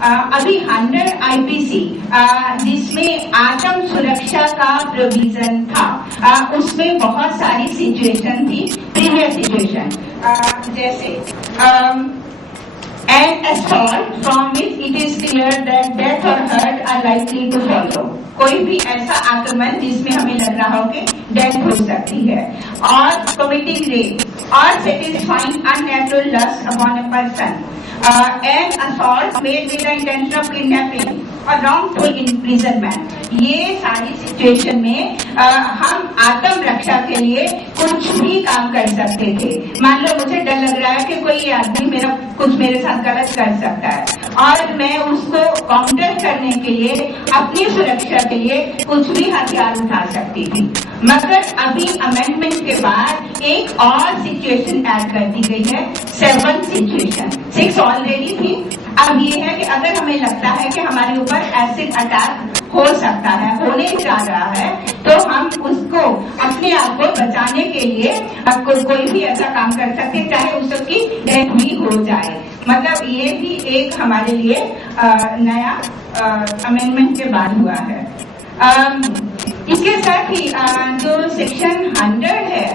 अभी 100 आईपीसी जिसमें आत्म सुरक्षा का प्रोविजन था, उसमें बहुत सारी सिचुएशन थी, प्रीवियस सिचुएशन, जैसे an assault from which it is clear that death or hurt are likely to follow. कोई भी ऐसा आक्रमण जिसमें हमें लग रहा हो कि डेथ हो सकती है, और committing rape or satisfying unnatural lust upon a person, an assault made with the intention of kidnapping और wrongful imprisonment. ये सारी सिचुएशन में हम आत्म रक्षा के लिए कुछ भी काम कर सकते थे। मान लो मुझे डर लग रहा है कि कोई आदमी कुछ मेरे साथ गलत कर सकता है, और मैं उसको काउंटर करने के लिए, अपनी सुरक्षा के लिए कुछ भी हथियार उठा सकती थी। मगर अभी अमेंडमेंट के बाद एक और सिचुएशन ऐड कर दी गई है, 7 सिचुएशन, 6 ऑलरेडी थी। अब ये है कि अगर हमें लगता है कि हमारे ऊपर एसिड अटैक हो सकता है, होने जा रहा है, तो हम उसको अपने आप को बचाने के लिए कोई भी ऐसा काम कर सकते, चाहे उसकी डेथ भी हो जाए। मतलब ये भी एक हमारे लिए नया अमेंडमेंट के बाद हुआ है। इसके साथ ही जो सेक्शन 100 है,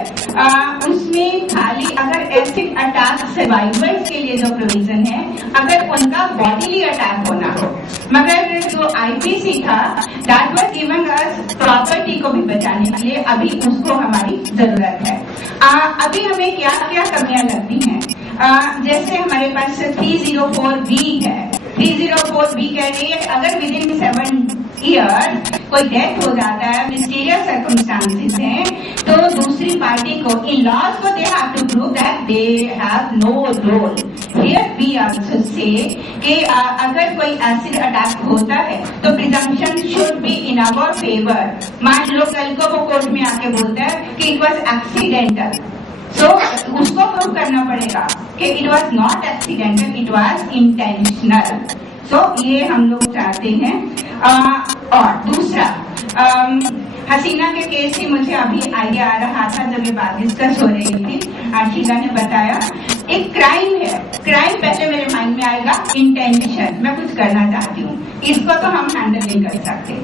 उसमें खाली अगर एसिड अटैक सर्वाइवर्स के लिए जो प्रोविजन है, अगर उनका बॉडीली अटैक होना हो, मगर जो आईपीसी था that was given us property को भी बचाने के लिए, अभी उसको हमारी जरूरत है। अभी हमें क्या क्या कमियां लगती हैं, जैसे हमारे पास 304B है। 304B कह रही है अगर विद इन 7 ईयर्स कोई डेथ हो जाता है, मिस्टीरियस सर्कमस्टांसेस हैं, तो दूसरी पार्टी को, इन लॉज को, they have to prove that they have no role. Here we also say कि अगर कोई एसिड अटैक होता है तो presumption should be in our favour. मान लो कल को वो कोर्ट में आके बोलता है कि इट वाज एक्सीडेंटल, सो उसको प्रूव करना पड़ेगा कि it was not accidental, it was intentional. So ये हम लोग चाहते हैं। और दूसरा, हसीना के केस से मुझे अभी आइडिया आ रहा था जब ये बात डिस्कस हो रही थी, शीला ने बताया एक क्राइम है, क्राइम पहले मेरे माइंड में आएगा इंटेंशन, मैं कुछ करना चाहती हूँ, इसको तो हम हैंडल नहीं कर सकते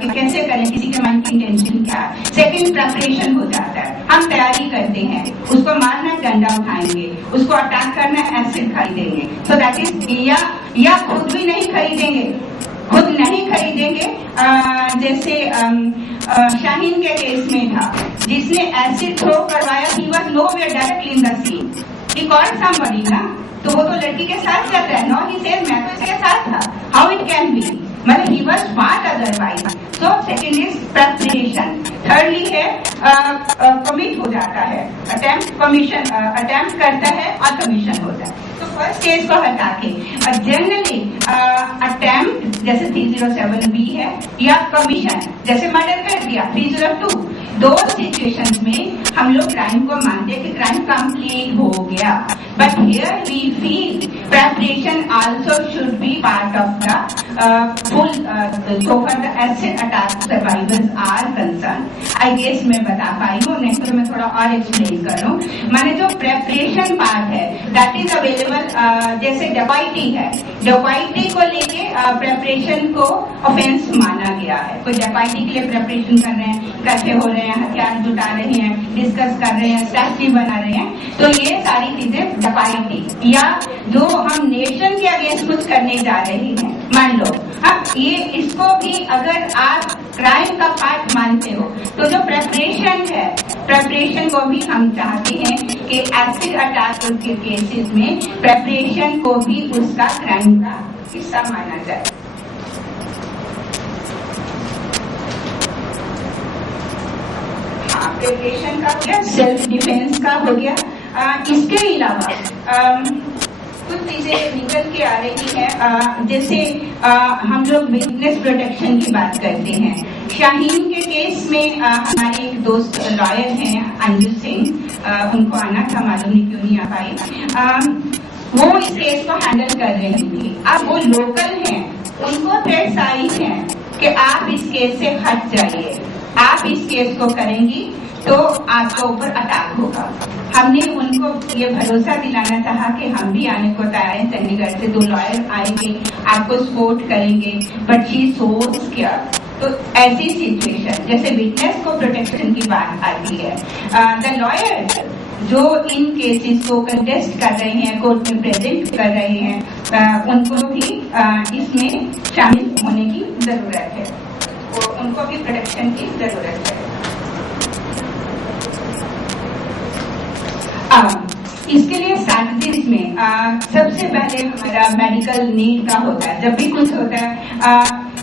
कि कैसे करें, किसी के मन की इंटेंशन क्या है। सेकंड, प्रिपरेशन हो जाता है, हम तैयारी करते हैं, उसको मारना डंडा उठाएंगे, उसको अटैक करना एसिड खरीदेंगे, सो दैट इज, या खुद भी नहीं खरीदेंगे, जैसे शाहीन के केस में था, जिसने एसिड थ्रो करवाया, he was nowhere directly in the scene, he called somebody ना, तो वो तो लड़की के साथ जाता है, नो ही सेड मैं तो इसके साथ था, हाउ इट कैन बी, मतलब he was smart otherwise. So second is preparation. Thirdly है कमिट हो जाता है, अटेम्प्ट करता है और कमीशन होता है। तो फर्स्ट केस को हटा के जनरली अटेम्प्ट जैसे 307B है, या कमीशन जैसे मर्डर कर दिया 302, दो सिचुएशंस में हम लोग क्राइम को मानते हैं कि क्राइम कंप्लीट हो गया, but here we feel preparation also should be part of the full, so for the acid attack survivors are concern. I guess मैं बता पाई हूँ, नहीं तो मैं थोड़ा और एक्सप्लेन करूँ। माने जो प्रिपरेशन पार्ट है दैट इज अवेलेबल, जैसे डकैती है, डकैती को लेके प्रिपरेशन को ऑफेंस माना गया है। कोई डकैती के लिए प्रिपरेशन कर रहे हैं, इकट्ठे हो रहे हैं, हथियार जुटा रहे हैं, डिस्कस कर रहे हैं, स्ट्रैटेजी बना रहे हैं, तो ये सारी चीजें डकैती, या जो हम नेशन के अगेंस्ट कुछ करने जा रहे हैं, मान लो, हाँ, ये इसको भी अगर आप क्राइम का पार्ट मानते हो, तो जो प्रिपरेशन है, प्रिपरेशन को भी हम चाहते हैं कि एसिड अटैक के केसेस में प्रिपरेशन को भी उसका क्राइम का हिस्सा माना जाए। हाँ, प्रिपरेशन का हो गया, सेल्फ डिफेंस का हो गया। इसके अलावा कुछ चीजें निकल के आ रही है, जैसे हम लोग विटनेस प्रोटेक्शन की बात करते हैं। शाहीन के केस में हमारे एक दोस्त लॉयर हैं अंजू सिंह, उनको आना था, मालूम नहीं क्यों नहीं आ पाई, वो इस केस को हैंडल कर रही थी। अब वो लोकल हैं, उनको थ्रेट्स आई हैं कि आप इस केस से हट जाइए, आप इस केस को करेंगी तो आपके ऊपर अटैक होगा। हमने उनको ये भरोसा दिलाना चाहा कि हम भी आने को तैयार हैं, चंडीगढ़ से 2 लॉयर आएंगे, आपको सपोर्ट करेंगे, बट शी सो स्केयर्ड। तो ऐसी सिचुएशन जैसे विटनेस को प्रोटेक्शन की बात आती है, द लॉयर जो इन केसेस को कंटेस्ट कर रहे हैं, कोर्ट में प्रेजेंट कर रहे हैं, उनको भी इसमें शामिल होने की जरूरत है, तो उनको भी प्रोटेक्शन की जरूरत है। इसके लिए स्ट्रैटेजीज में सबसे पहले हमारा मेडिकल नीड का होता है। जब भी कुछ होता है,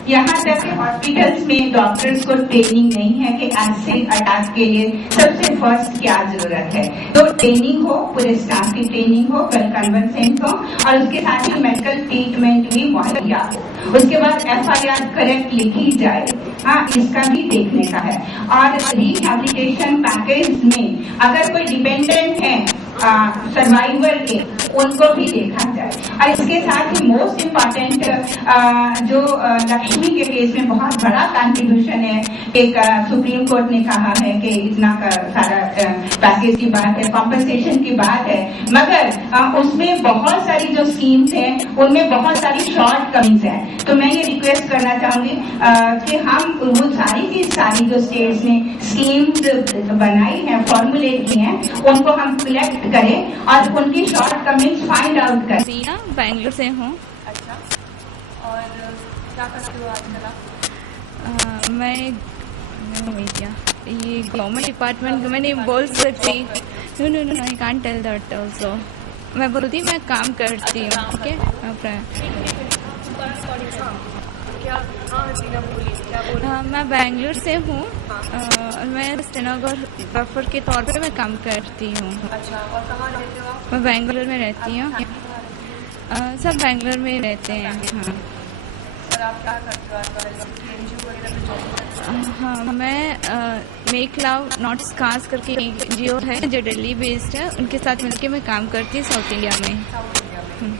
यहाँ तक कि हॉस्पिटल्स में डॉक्टर्स को ट्रेनिंग नहीं है कि एसिड अटैक के लिए सबसे फर्स्ट क्या जरूरत है। तो ट्रेनिंग हो, पूरे स्टाफ की ट्रेनिंग हो, वेल कन्वर्सेंट हो, और उसके साथ ही मेडिकल ट्रीटमेंट भी मुहैया हो। उसके बाद FIR करेक्ट लिखी जाए, हाँ, इसका भी देखने का है। और रिहैबिलिटेशन पैकेज में अगर कोई डिपेंडेंट है सर्वाइवर के, उनको भी देखा जाए। और इसके साथ ही मोस्ट इम्पॉर्टेंट जो लक्ष्मी के केस में बहुत बड़ा कंट्रीब्यूशन है, एक सुप्रीम कोर्ट ने कहा है कि इतना का सारा पैकेज की बात है, कॉम्पनसेशन की बात है, मगर उसमें बहुत सारी जो स्कीम्स हैं उनमें बहुत सारी शॉर्ट कमिंग्स हैं। तो मैं ये रिक्वेस्ट करना चाहूंगी कि हम वो सारी की सारी जो स्टेट्स ने स्कीम्स बनाई हैं, फॉर्मुलेट की हैं, उनको हम सिलेक्ट करें और उनकी शॉर्ट कमिंग्स फाइंड आउट करें। सीना बेंगलुरु से हूँ। अच्छा, और क्या करते हो आजकल आप? मैं ये गवर्नमेंट डिपार्टमेंट में नहीं बोल सकती। No I can't tell that also. मैं बोलती मैं काम करती हूँ। ओके, मैं बेंगलुरु से हूँ। मैं स्टेनोग्राफर के तौर पे मैं काम करती हूँ। अच्छा, और कहाँ रहते हो आप? मैं बेंगलुरु में रहती हूँ। सब बेंगलुरु में रहते हैं। हाँ, और आप क्या करते हो आजकल? NGO वगैरह में जॉब करते हो? हाँ, मैं मेक लव नॉट स्कार्स करके NGO है जो दिल्ली बेस्ड है, उनके साथ मिलकर मैं काम करती हूँ साउथ इंडिया में। साउथ इंडिया में।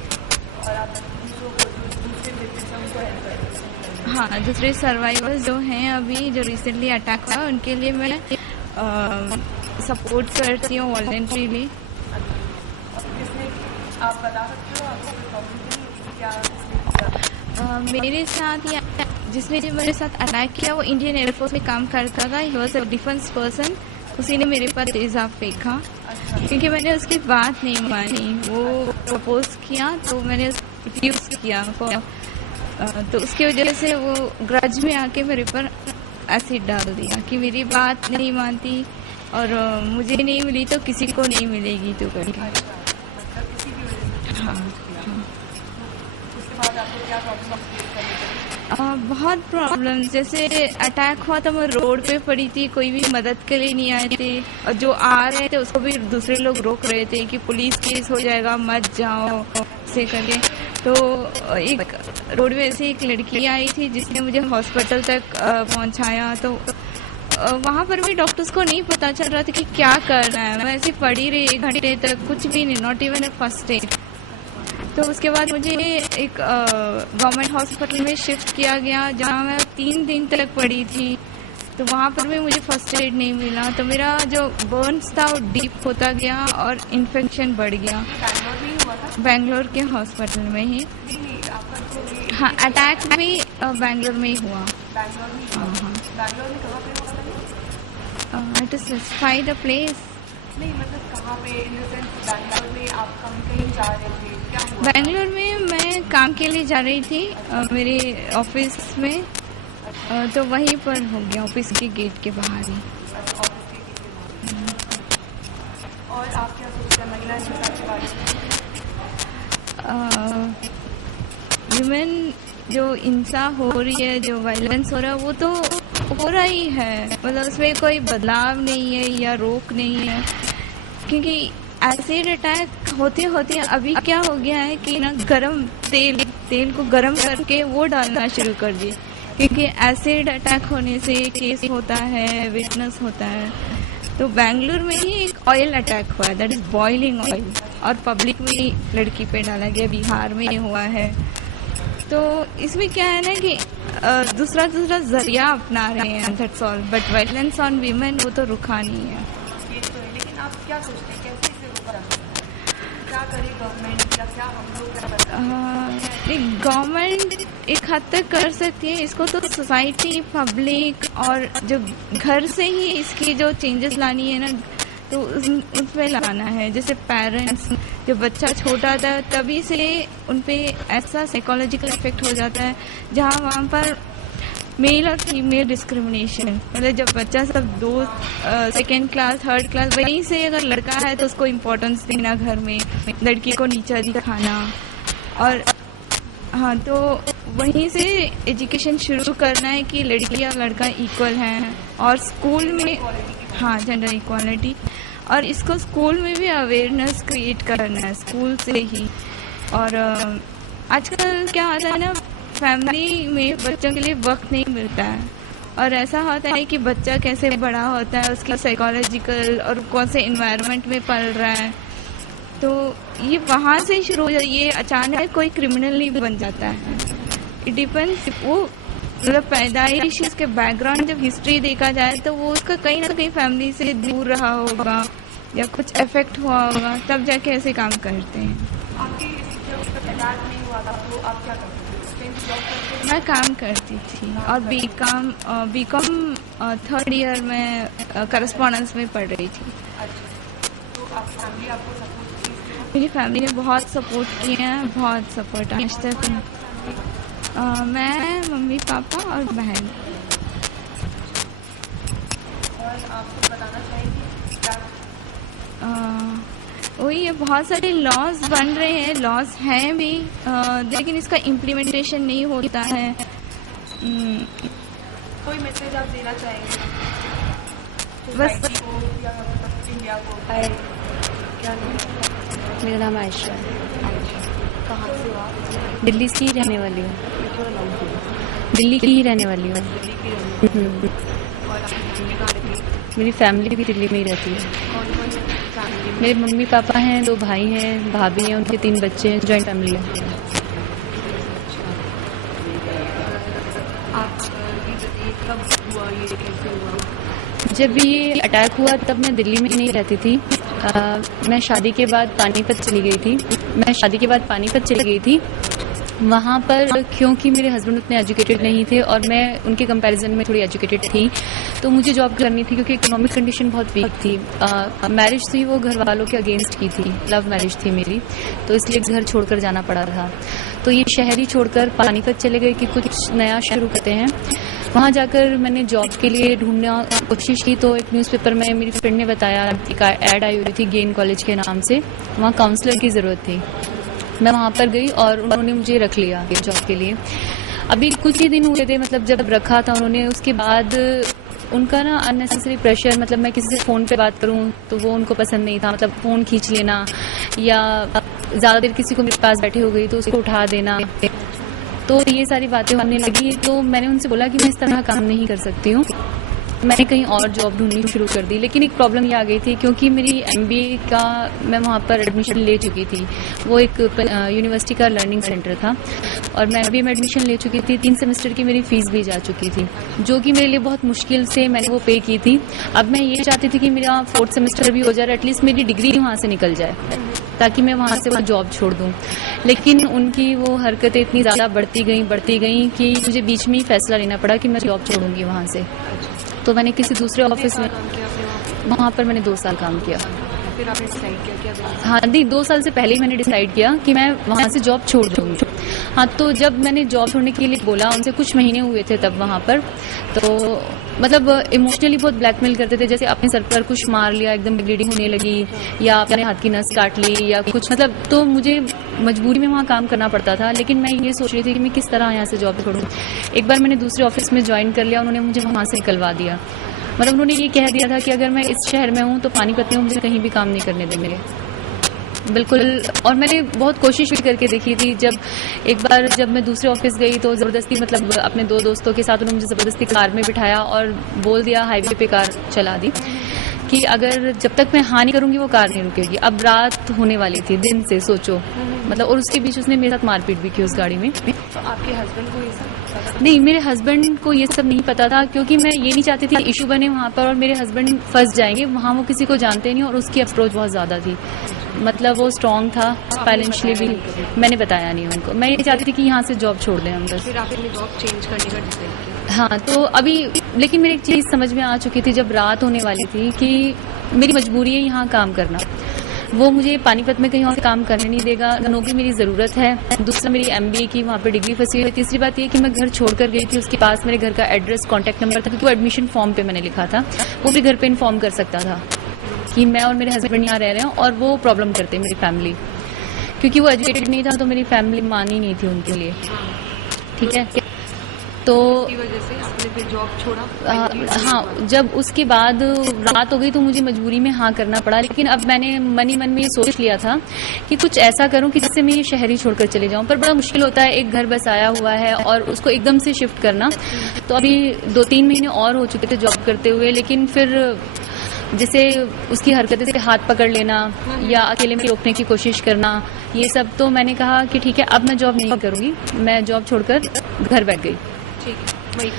और आप दूसरों को, जो दूसरे व्यक्ति हैं उनको हेल्प करते हो? हाँ, दूसरे सर्वाइवर्स जो हैं अभी जो रिसेंटली अटैक हुआ, उनके लिए मैं सपोर्ट करती हूँ वॉलंटरीली। और किसने, आप बता सकते हो आपको प्रॉब्लम क्या किसने किया? मेरे साथ या जिसने जो मेरे साथ अटैक किया वो इंडियन एयरफोर्स में काम करता था। He was a defence person. उसी ने मेरे पर तेजाब फेंका क्योंकि मैंने उसकी बात नहीं मानी। वो प्रपोज किया तो मैंने रिफ्यूज किया। तो उसकी वजह से वो ग्रज में आके मेरे पर एसिड डाल दिया कि मेरी बात नहीं मानती और मुझे नहीं मिली तो किसी को नहीं मिलेगी तो करके। मतलब इसी की वजह से? हाँ, उसके बाद आपको क्या प्रॉब्लम फेस करनी पड़ी? बहुत प्रॉब्लम। जैसे अटैक हुआ तो मैं रोड पे पड़ी थी, कोई भी मदद के लिए नहीं आए थे, और जो आ रहे थे उसको भी दूसरे लोग रोक रहे थे कि पुलिस केस हो जाएगा, मत जाओ से करके। तो एक रोड में ऐसे एक लड़की आई थी जिसने मुझे हॉस्पिटल तक पहुंचाया। तो वहाँ पर भी डॉक्टर्स को नहीं पता चल रहा था कि क्या करना है। मैं ऐसे पड़ी रही 1 घंटे तक, कुछ भी नहीं, not even a first aid. तो उसके बाद मुझे एक गवर्नमेंट हॉस्पिटल में शिफ्ट किया गया जहाँ मैं 3 दिन तक पड़ी थी। तो वहाँ पर भी मुझे फर्स्ट एड नहीं मिला। तो मेरा जो बर्न्स था वो डीप होता गया और इन्फेक्शन बढ़ गया। बैंगलोर में ही हुआ था? बेंगलोर के हॉस्पिटल में ही। नहीं, आपका जो हाँ, अटैक भी बेंगलोर में ही हुआ। बैंगलोर में ही हुआ? हाँ, बैंगलोर में कहाँ पे हुआ था? It is specify the place. नहीं, मतलब कहाँ पे? इन द सेंस बैंगलोर में आप कहीं जा रहे थे, क्या हुआ? बेंगलोर में मैं काम के लिए जा रही थी मेरे ऑफिस में। तो वहीं पर हो गया, ऑफिस के गेट के बाहर ही। ऑफिस के किसी बात। और आप क्या सोचते हैं महिला हिंसा के बारे में? वुमेन जो हिंसा हो रही है, जो वायलेंस हो रहा है, वो तो हो रहा ही है। मतलब उसमें कोई बदलाव नहीं है या रोक नहीं है। क्योंकि एसिड अटैक होते होते अभी क्या हो गया है कि ना गरम तेल को गरम करके वो डालना शुरू कर दिए। क्योंकि एसिड अटैक होने से केस होता है, विटनेस होता है। तो बेंगलुरु में ही एक ऑयल अटैक हुआ है, दैट इज बॉइलिंग ऑयल, और पब्लिक में ही लड़की पे डाला गया। बिहार में हुआ है। तो इसमें क्या है ना कि दूसरा जरिया अपना रहे हैं, that's all. But violence on women वो तो रुका नहीं है। ये तो है, लेकिन आप क्या सोचते हैं कैसे इसे रोका जा सकता है? क्या करे गवर्नमेंट या क्या हम लोग क्या कर सकते हैं? गवर्नमेंट एक हद तक कर सकती है इसको, तो सोसाइटी, पब्लिक और जो घर से ही इसकी जो चेंजेस लानी है ना, तो उसमें लाना है। जैसे पेरेंट्स, जब बच्चा छोटा था तभी से उन पे ऐसा साइकोलॉजिकल इफेक्ट हो जाता है जहाँ वहाँ पर मेल और फीमेल डिस्क्रिमिनेशन, मतलब जब बच्चा सब सेकेंड क्लास, थर्ड क्लास, वहीं से अगर लड़का है तो उसको इम्पोर्टेंस देना घर में, लड़की को नीचा दिखाना, और हाँ, तो वहीं से एजुकेशन शुरू करना है कि लड़की और लड़का इक्वल हैं। और स्कूल में, हाँ, जेंडर इक्वालिटी, और इसको स्कूल में भी अवेयरनेस क्रिएट करना है स्कूल से ही। और आजकल क्या होता है ना, फैमिली में बच्चों के लिए वक्त नहीं मिलता है, और ऐसा होता है कि बच्चा कैसे बड़ा होता है, उसकी साइकोलॉजिकल और कौन से इन्वायरमेंट में पल रहा है, तो ये वहाँ से शुरू हो जाता है। ये अचानक कोई क्रिमिनल नहीं बन जाता है। इट डिपेंड्स, वो मतलब पैदाइश, उसके बैकग्राउंड, जब हिस्ट्री देखा जाए तो वो उसका कहीं ना कहीं फैमिली से दूर रहा होगा या कुछ इफेक्ट हुआ होगा, तब जाके ऐसे काम करते हैं। आपकी जब उसका इलाज नहीं हुआ था तो आप क्या करते थे? उस टाइम जॉब करते थे? मैं काम करती थी और बीकॉम थर्ड ईयर में करस्पॉन्डेंस में पढ़ रही थी। अच्छा, तो आप फैमिली आपको सपोर्ट की? मेरी फैमिली ने बहुत सपोर्ट किया है, बहुत सपोर्ट आज तक। मैं, मम्मी, पापा और बहन। और आपको बताना चाहेंगे क्या? वही है, बहुत सारे लॉज बन रहे हैं, लॉज हैं भी, लेकिन इसका इम्प्लीमेंटेशन नहीं होता है। कोई मैसेज आप देना चाहेंगे बस सोसाइटी को या मतलब इंडिया को? क्या नहीं? मेरा नाम आयशा है। कहाँ से हो आप? दिल्ली की ही रहने वाली हूँ। दिल्ली की ही रहने वाली हूँ। और आपकी फैमिली कहाँ रहती है? मेरी फैमिली भी दिल्ली में ही रहती है। कौन कौन फैमिली में? मेरे मम्मी पापा हैं, 2 भाई हैं, भाभी हैं, उनके 3 बच्चे हैं, जॉइंट फैमिली है। आप ये कब हुआ, ये कैसे हुआ? जब ये अटैक हुआ तब मैं दिल्ली में नहीं रहती थी। मैं शादी के बाद पानीपत चली गई थी। वहाँ पर क्योंकि मेरे हस्बैंड उतने एजुकेटेड नहीं थे और मैं उनके कंपैरिजन में थोड़ी एजुकेटेड थी, तो मुझे जॉब करनी थी क्योंकि इकोनॉमिक कंडीशन बहुत वीक थी। मैरिज थी वो घर वालों के अगेंस्ट की थी, लव मैरिज थी मेरी, तो इसलिए घर छोड़कर जाना पड़ा था। तो ये शहर ही छोड़कर पानीपत चले गए कि कुछ नया शुरू करते हैं। वहाँ जाकर मैंने जॉब के लिए ढूंढना कोशिश की, तो एक न्यूज़पेपर में मेरी फ्रेंड ने बताया, एक ऐड आई हुई थी गेन कॉलेज के नाम से, वहाँ काउंसलर की ज़रूरत थी। मैं वहाँ पर गई और उन्होंने मुझे रख लिया जॉब के लिए। अभी कुछ ही दिन हुए थे, मतलब जब रखा था उन्होंने, उसके बाद उनका ना अननेसेसरी प्रेशर, मतलब मैं किसी से फ़ोन पे बात करूँ तो वो उनको पसंद नहीं था, मतलब फ़ोन खींच लेना या ज़्यादा देर किसी को मेरे पास बैठे हो गई तो उसको उठा देना, तो ये सारी बातें होने लगी। तो मैंने उनसे बोला कि मैं इस तरह काम नहीं कर सकती हूँ, मैंने कहीं और जॉब ढूंढनी शुरू कर दी। लेकिन एक प्रॉब्लम ये आ गई थी, क्योंकि मेरी MBA का मैं वहाँ पर एडमिशन ले चुकी थी, वो एक यूनिवर्सिटी का लर्निंग सेंटर था, और मैं MBA में एडमिशन ले चुकी थी। 3 सेमेस्टर की मेरी फ़ीस भी जा चुकी थी, जो कि मेरे लिए बहुत मुश्किल से मैंने वो पे की थी। अब मैं ये चाहती थी कि मेरा 4th सेमेस्टर भी हो जाए, एटलीस्ट मेरी डिग्री वहाँ से निकल जाए, ताकि मैं वहाँ से वो जॉब छोड़ दूँ। लेकिन उनकी वो हरकतें इतनी ज़्यादा बढ़ती गई कि मुझे बीच में ही फैसला लेना पड़ा कि मैं जॉब छोड़ूंगी वहाँ से। तो मैंने किसी दूसरे ऑफिस में, वहाँ पर मैंने 2 साल काम किया। फिर आपने डिसाइड किया क्या? हाँ नहीं, 2 साल से पहले ही मैंने डिसाइड किया कि मैं वहाँ से जॉब छोड़ दूँगी। हाँ, तो जब मैंने जॉब छोड़ने के लिए बोला उनसे, कुछ महीने हुए थे तब वहाँ पर, तो मतलब इमोशनली बहुत ब्लैकमेल करते थे, जैसे अपने सर पर कुछ मार लिया, एकदम ब्लीडिंग होने लगी, या अपने हाथ की नस काट ली या कुछ, मतलब तो मुझे मजबूरी में वहाँ काम करना पड़ता था। लेकिन मैं ये सोच रही थी कि मैं किस तरह यहाँ से जॉब छोड़ूँ। एक बार मैंने दूसरे ऑफिस में ज्वाइन कर लिया, उन्होंने मुझे वहाँ से निकलवा दिया। मतलब उन्होंने ये कह दिया था कि अगर मैं इस शहर में हूँ तो पानीपत में मुझे कहीं भी काम नहीं करने देंगे, बिल्कुल। और मैंने बहुत कोशिश भी करके देखी थी। एक बार जब मैं दूसरे ऑफिस गई तो ज़बरदस्ती, मतलब अपने 2 दोस्तों के साथ उन्होंने मुझे ज़बरदस्ती कार में बिठाया और बोल दिया हाईवे पे कार चला दी। कि अगर जब तक मैं हाँ नहीं करूंगी वो कार नहीं रुकेगी। अब रात होने वाली थी, दिन से सोचो, मतलब, और उसके बीच उसने मेरे साथ मारपीट भी की उस गाड़ी में। तो आपके हस्बैंड को ये सब पता था? नहीं, मेरे हस्बैंड को ये सब नहीं पता था, क्योंकि मैं ये नहीं चाहती थी इशू बने वहाँ पर और मेरे हस्बैंड फंस जाएंगे वहाँ। वो किसी को जानते नहीं और उसकी अप्रोच बहुत ज़्यादा थी, मतलब वो स्ट्रांग था फाइनेंशियली भी। मैंने बताया नहीं उनको, मैं ये चाहती थी कि यहाँ से जॉब छोड़ दें हम बस। फिर आपने जॉब चेंज करने का डिसाइड किया? हाँ, तो अभी लेकिन मेरी एक चीज़ समझ में आ चुकी थी जब रात होने वाली थी कि मेरी मजबूरी है यहाँ काम करना। वो मुझे पानीपत में कहीं और काम करने नहीं देगा, नौकरी मेरी ज़रूरत है। दूसरा, मेरी MBA की वहाँ पे डिग्री फंसी हुई है। तीसरी बात ये कि मैं घर छोड़ कर गई थी, उसके पास मेरे घर का एड्रेस, कॉन्टैक्ट नंबर था, क्योंकि वो एडमिशन फॉर्म पे मैंने लिखा था। वो भी घर पे इन्फॉर्म कर सकता था कि मैं और मेरे हस्बैंड यहाँ रह रहे हैं, और वो प्रॉब्लम करते मेरी फैमिली, क्योंकि वो एजुकेटेड नहीं था तो मेरी फैमिली मानी नहीं थी उनके लिए। ठीक है, तो की वजह से आपने फिर जॉब छोड़ा? हाँ, जब उसके बाद रात हो गई तो मुझे मजबूरी में हाँ करना पड़ा। लेकिन अब मैंने मन ही मन में ये सोच लिया था कि कुछ ऐसा करूं कि जिससे मैं ये शहर ही छोड़कर चले जाऊं, पर बड़ा मुश्किल होता है। एक घर बस आया हुआ है और उसको एकदम से शिफ्ट करना। तो अभी 2-3 महीने और हो चुके थे जॉब करते हुए, लेकिन फिर जैसे उसकी हरकतें से हाथ पकड़ लेना या अकेले में रोकने की कोशिश करना, ये सब, तो मैंने कहा कि ठीक है, अब मैं जॉब नहीं करूंगी। मैं जॉब छोड़कर घर बैठ गई। ठीक है, वही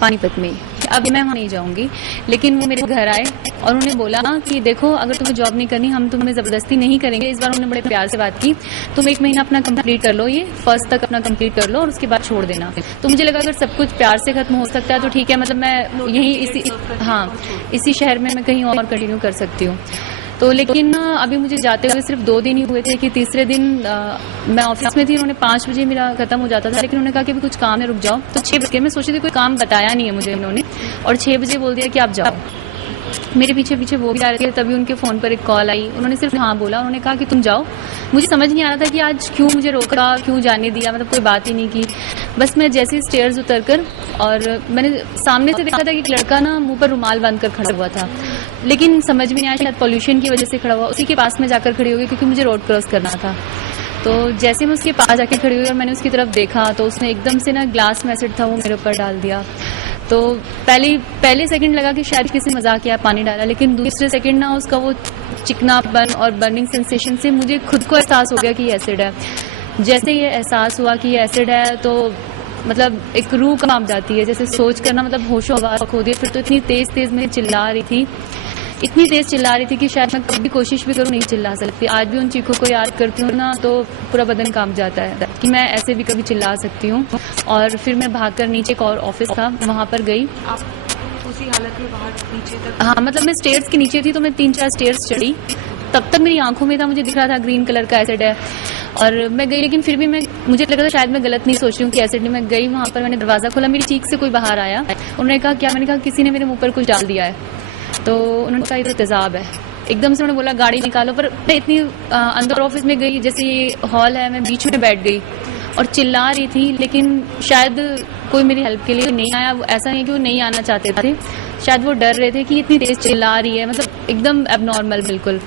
पानीपत में। अब मैं वहाँ नहीं जाऊंगी। लेकिन वो मेरे घर आए और उन्होंने बोला कि देखो, अगर तुम्हें जॉब नहीं करनी, हम तुम्हें जबरदस्ती नहीं करेंगे। इस बार उन्होंने बड़े प्यार से बात की, तुम 1 महीना अपना कंप्लीट कर लो, ये फर्स्ट तक अपना कंप्लीट कर लो और उसके बाद छोड़ देना। तो मुझे लगा अगर सब कुछ प्यार से खत्म हो सकता है तो ठीक है, मतलब मैं यही इसी शहर में मैं कहीं और कंटिन्यू कर सकती हूँ। तो लेकिन अभी मुझे जाते हुए सिर्फ 2 दिन ही हुए थे कि तीसरे दिन मैं ऑफिस में थी। उन्होंने 5 बजे मेरा खत्म हो जाता था, लेकिन उन्होंने कहा कि अभी कुछ काम है, रुक जाओ। तो 6 बजे मैं सोची थी कोई काम बताया नहीं है मुझे उन्होंने, और 6 बजे बोल दिया कि आप जाओ। मेरे पीछे पीछे वो भी आ रहे थे, तभी उनके फ़ोन पर एक कॉल आई। उन्होंने सिर्फ हाँ बोला, उन्होंने कहा कि तुम जाओ। मुझे समझ नहीं आ रहा था कि आज क्यों मुझे रोका, क्यों जाने दिया, मतलब कोई बात ही नहीं की। बस मैं जैसे ही स्टेयर्स उतरकर, और मैंने सामने से देखा था कि एक लड़का ना मुंह पर रुमाल बांधकर खड़ा हुआ था, लेकिन समझ में नहीं आया, शायद पॉल्यूशन की वजह से खड़ा हुआ। उसी के पास में जाकर खड़ी हो गई, क्योंकि मुझे रोड क्रॉस करना था। तो जैसे मैं उसके पास जाके खड़ी हुई और मैंने उसकी तरफ देखा, तो उसने एकदम से ना ग्लास में एसिड था वो मेरे ऊपर डाल दिया। तो पहले सेकंड लगा कि शायद किसी मजाक किया, पानी डाला, लेकिन दूसरे सेकंड ना उसका वो चिकनापन और बर्निंग सेंसेशन से मुझे खुद को एहसास हो गया कि ये एसिड है। जैसे ये एहसास हुआ कि ये एसिड है, तो मतलब एक रूह कांप जाती है, जैसे सोच करना, मतलब होशो हवास खो दिए। फिर तो इतनी तेज मैं चिल्ला रही थी, इतनी तेज चिल्ला रही थी कि शायद मैं कभी कोशिश भी करूँ नहीं चिल्ला सकती। आज भी उन चीखों को याद करती हूँ ना तो पूरा बदन कांप जाता है कि मैं ऐसे भी कभी चिल्ला सकती हूँ। और फिर मैं भागकर नीचे एक और ऑफिस था, वहाँ पर गई। आप उसी हालत में बाहर नीचे तक? हाँ, मतलब मैं स्टेयर्स के नीचे थी, तो मैं 3-4 स्टेयर्स चढ़ी। तब तक मेरी आंखों में था, मुझे दिख रहा था ग्रीन कलर का एसिड है, और मैं गई। लेकिन फिर भी मुझे लग रहा था शायद मैं गलत नहीं सोच रही हूँ कि एसिड नहीं। मैं गई वहाँ पर, मैंने दरवाजा खोला, मेरी चीख से कोई बाहर आया। उन्होंने कहा क्या? मैंने कहा किसी ने मेरे मुंह पर कुछ डाल दिया है। तो उन्होंने कहा ये तो तेजाब है। एकदम से उन्होंने बोला गाड़ी निकालो, पर मैं इतनी अंदर ऑफिस में गई, जैसे ये हॉल है, मैं बीच में बैठ गई और चिल्ला रही थी। लेकिन शायद कोई मेरी हेल्प के लिए नहीं आया। ऐसा नहीं कि वो नहीं आना चाहते थे, शायद वो डर रहे थे कि इतनी तेज चिल्ला रही है, मतलब एकदम एबनॉर्मल बिल्कुल।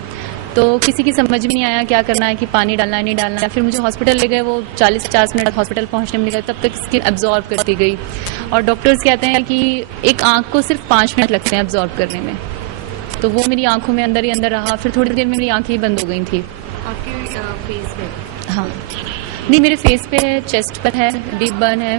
तो किसी की समझ में नहीं आया क्या करना है, कि पानी डालना है नहीं डालना है। फिर मुझे हॉस्पिटल ले गए, वो 40-50 मिनट हॉस्पिटल पहुंचने में लगा, तब तक स्किन एब्जॉर्ब करती गई। और डॉक्टर्स कहते हैं कि एक आंख को सिर्फ 5 मिनट लगते हैं एब्जॉर्ब करने में। तो वो मेरी आंखों में अंदर ही अंदर रहा। फिर थोड़ी देर में मेरी आंखें ही बंद हो गई थी। आपके फेस पे? हाँ, नहीं, मेरे फेस पे है, चेस्ट पर है, डीप बर्न है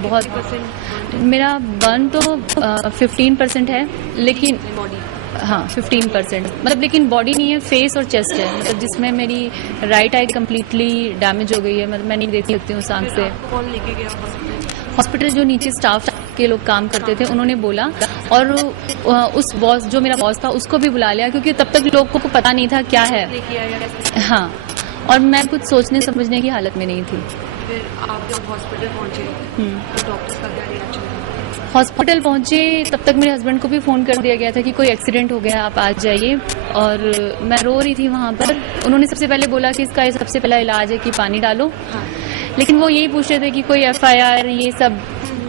बहुत। मेरा बर्न तो 15% है, लेकिन बॉडी? हाँ, 15%, मतलब, लेकिन बॉडी नहीं है, फेस और चेस्ट है, मतलब जिसमें मेरी राइट आई कम्प्लीटली डैमेज हो गई है, मतलब मैं नहीं देख सकती हूँ उस आंख से। कौन लेके गया हॉस्पिटल? जो नीचे स्टाफ के लोग काम करते थे उन्होंने बोला, और उस बॉस, जो मेरा बॉस था, उसको भी बुला लिया, क्योंकि तब तक लोगों को पता नहीं था क्या है। हाँ, और मैं कुछ सोचने समझने की हालत में नहीं थी। फिर आप जब हॉस्पिटल पहुंचे तो डॉक्टर्स का क्या रिएक्शन था? हॉस्पिटल पहुंचे तब तक मेरे हस्बैंड को भी फ़ोन कर दिया गया था कि कोई एक्सीडेंट हो गया, आप आ जाइए। और मैं रो रही थी वहाँ पर। उन्होंने सबसे पहले बोला कि इसका सबसे पहला इलाज है कि पानी डालो। हाँ। लेकिन वो यही पूछ रहे थे कि कोई FIR, ये सब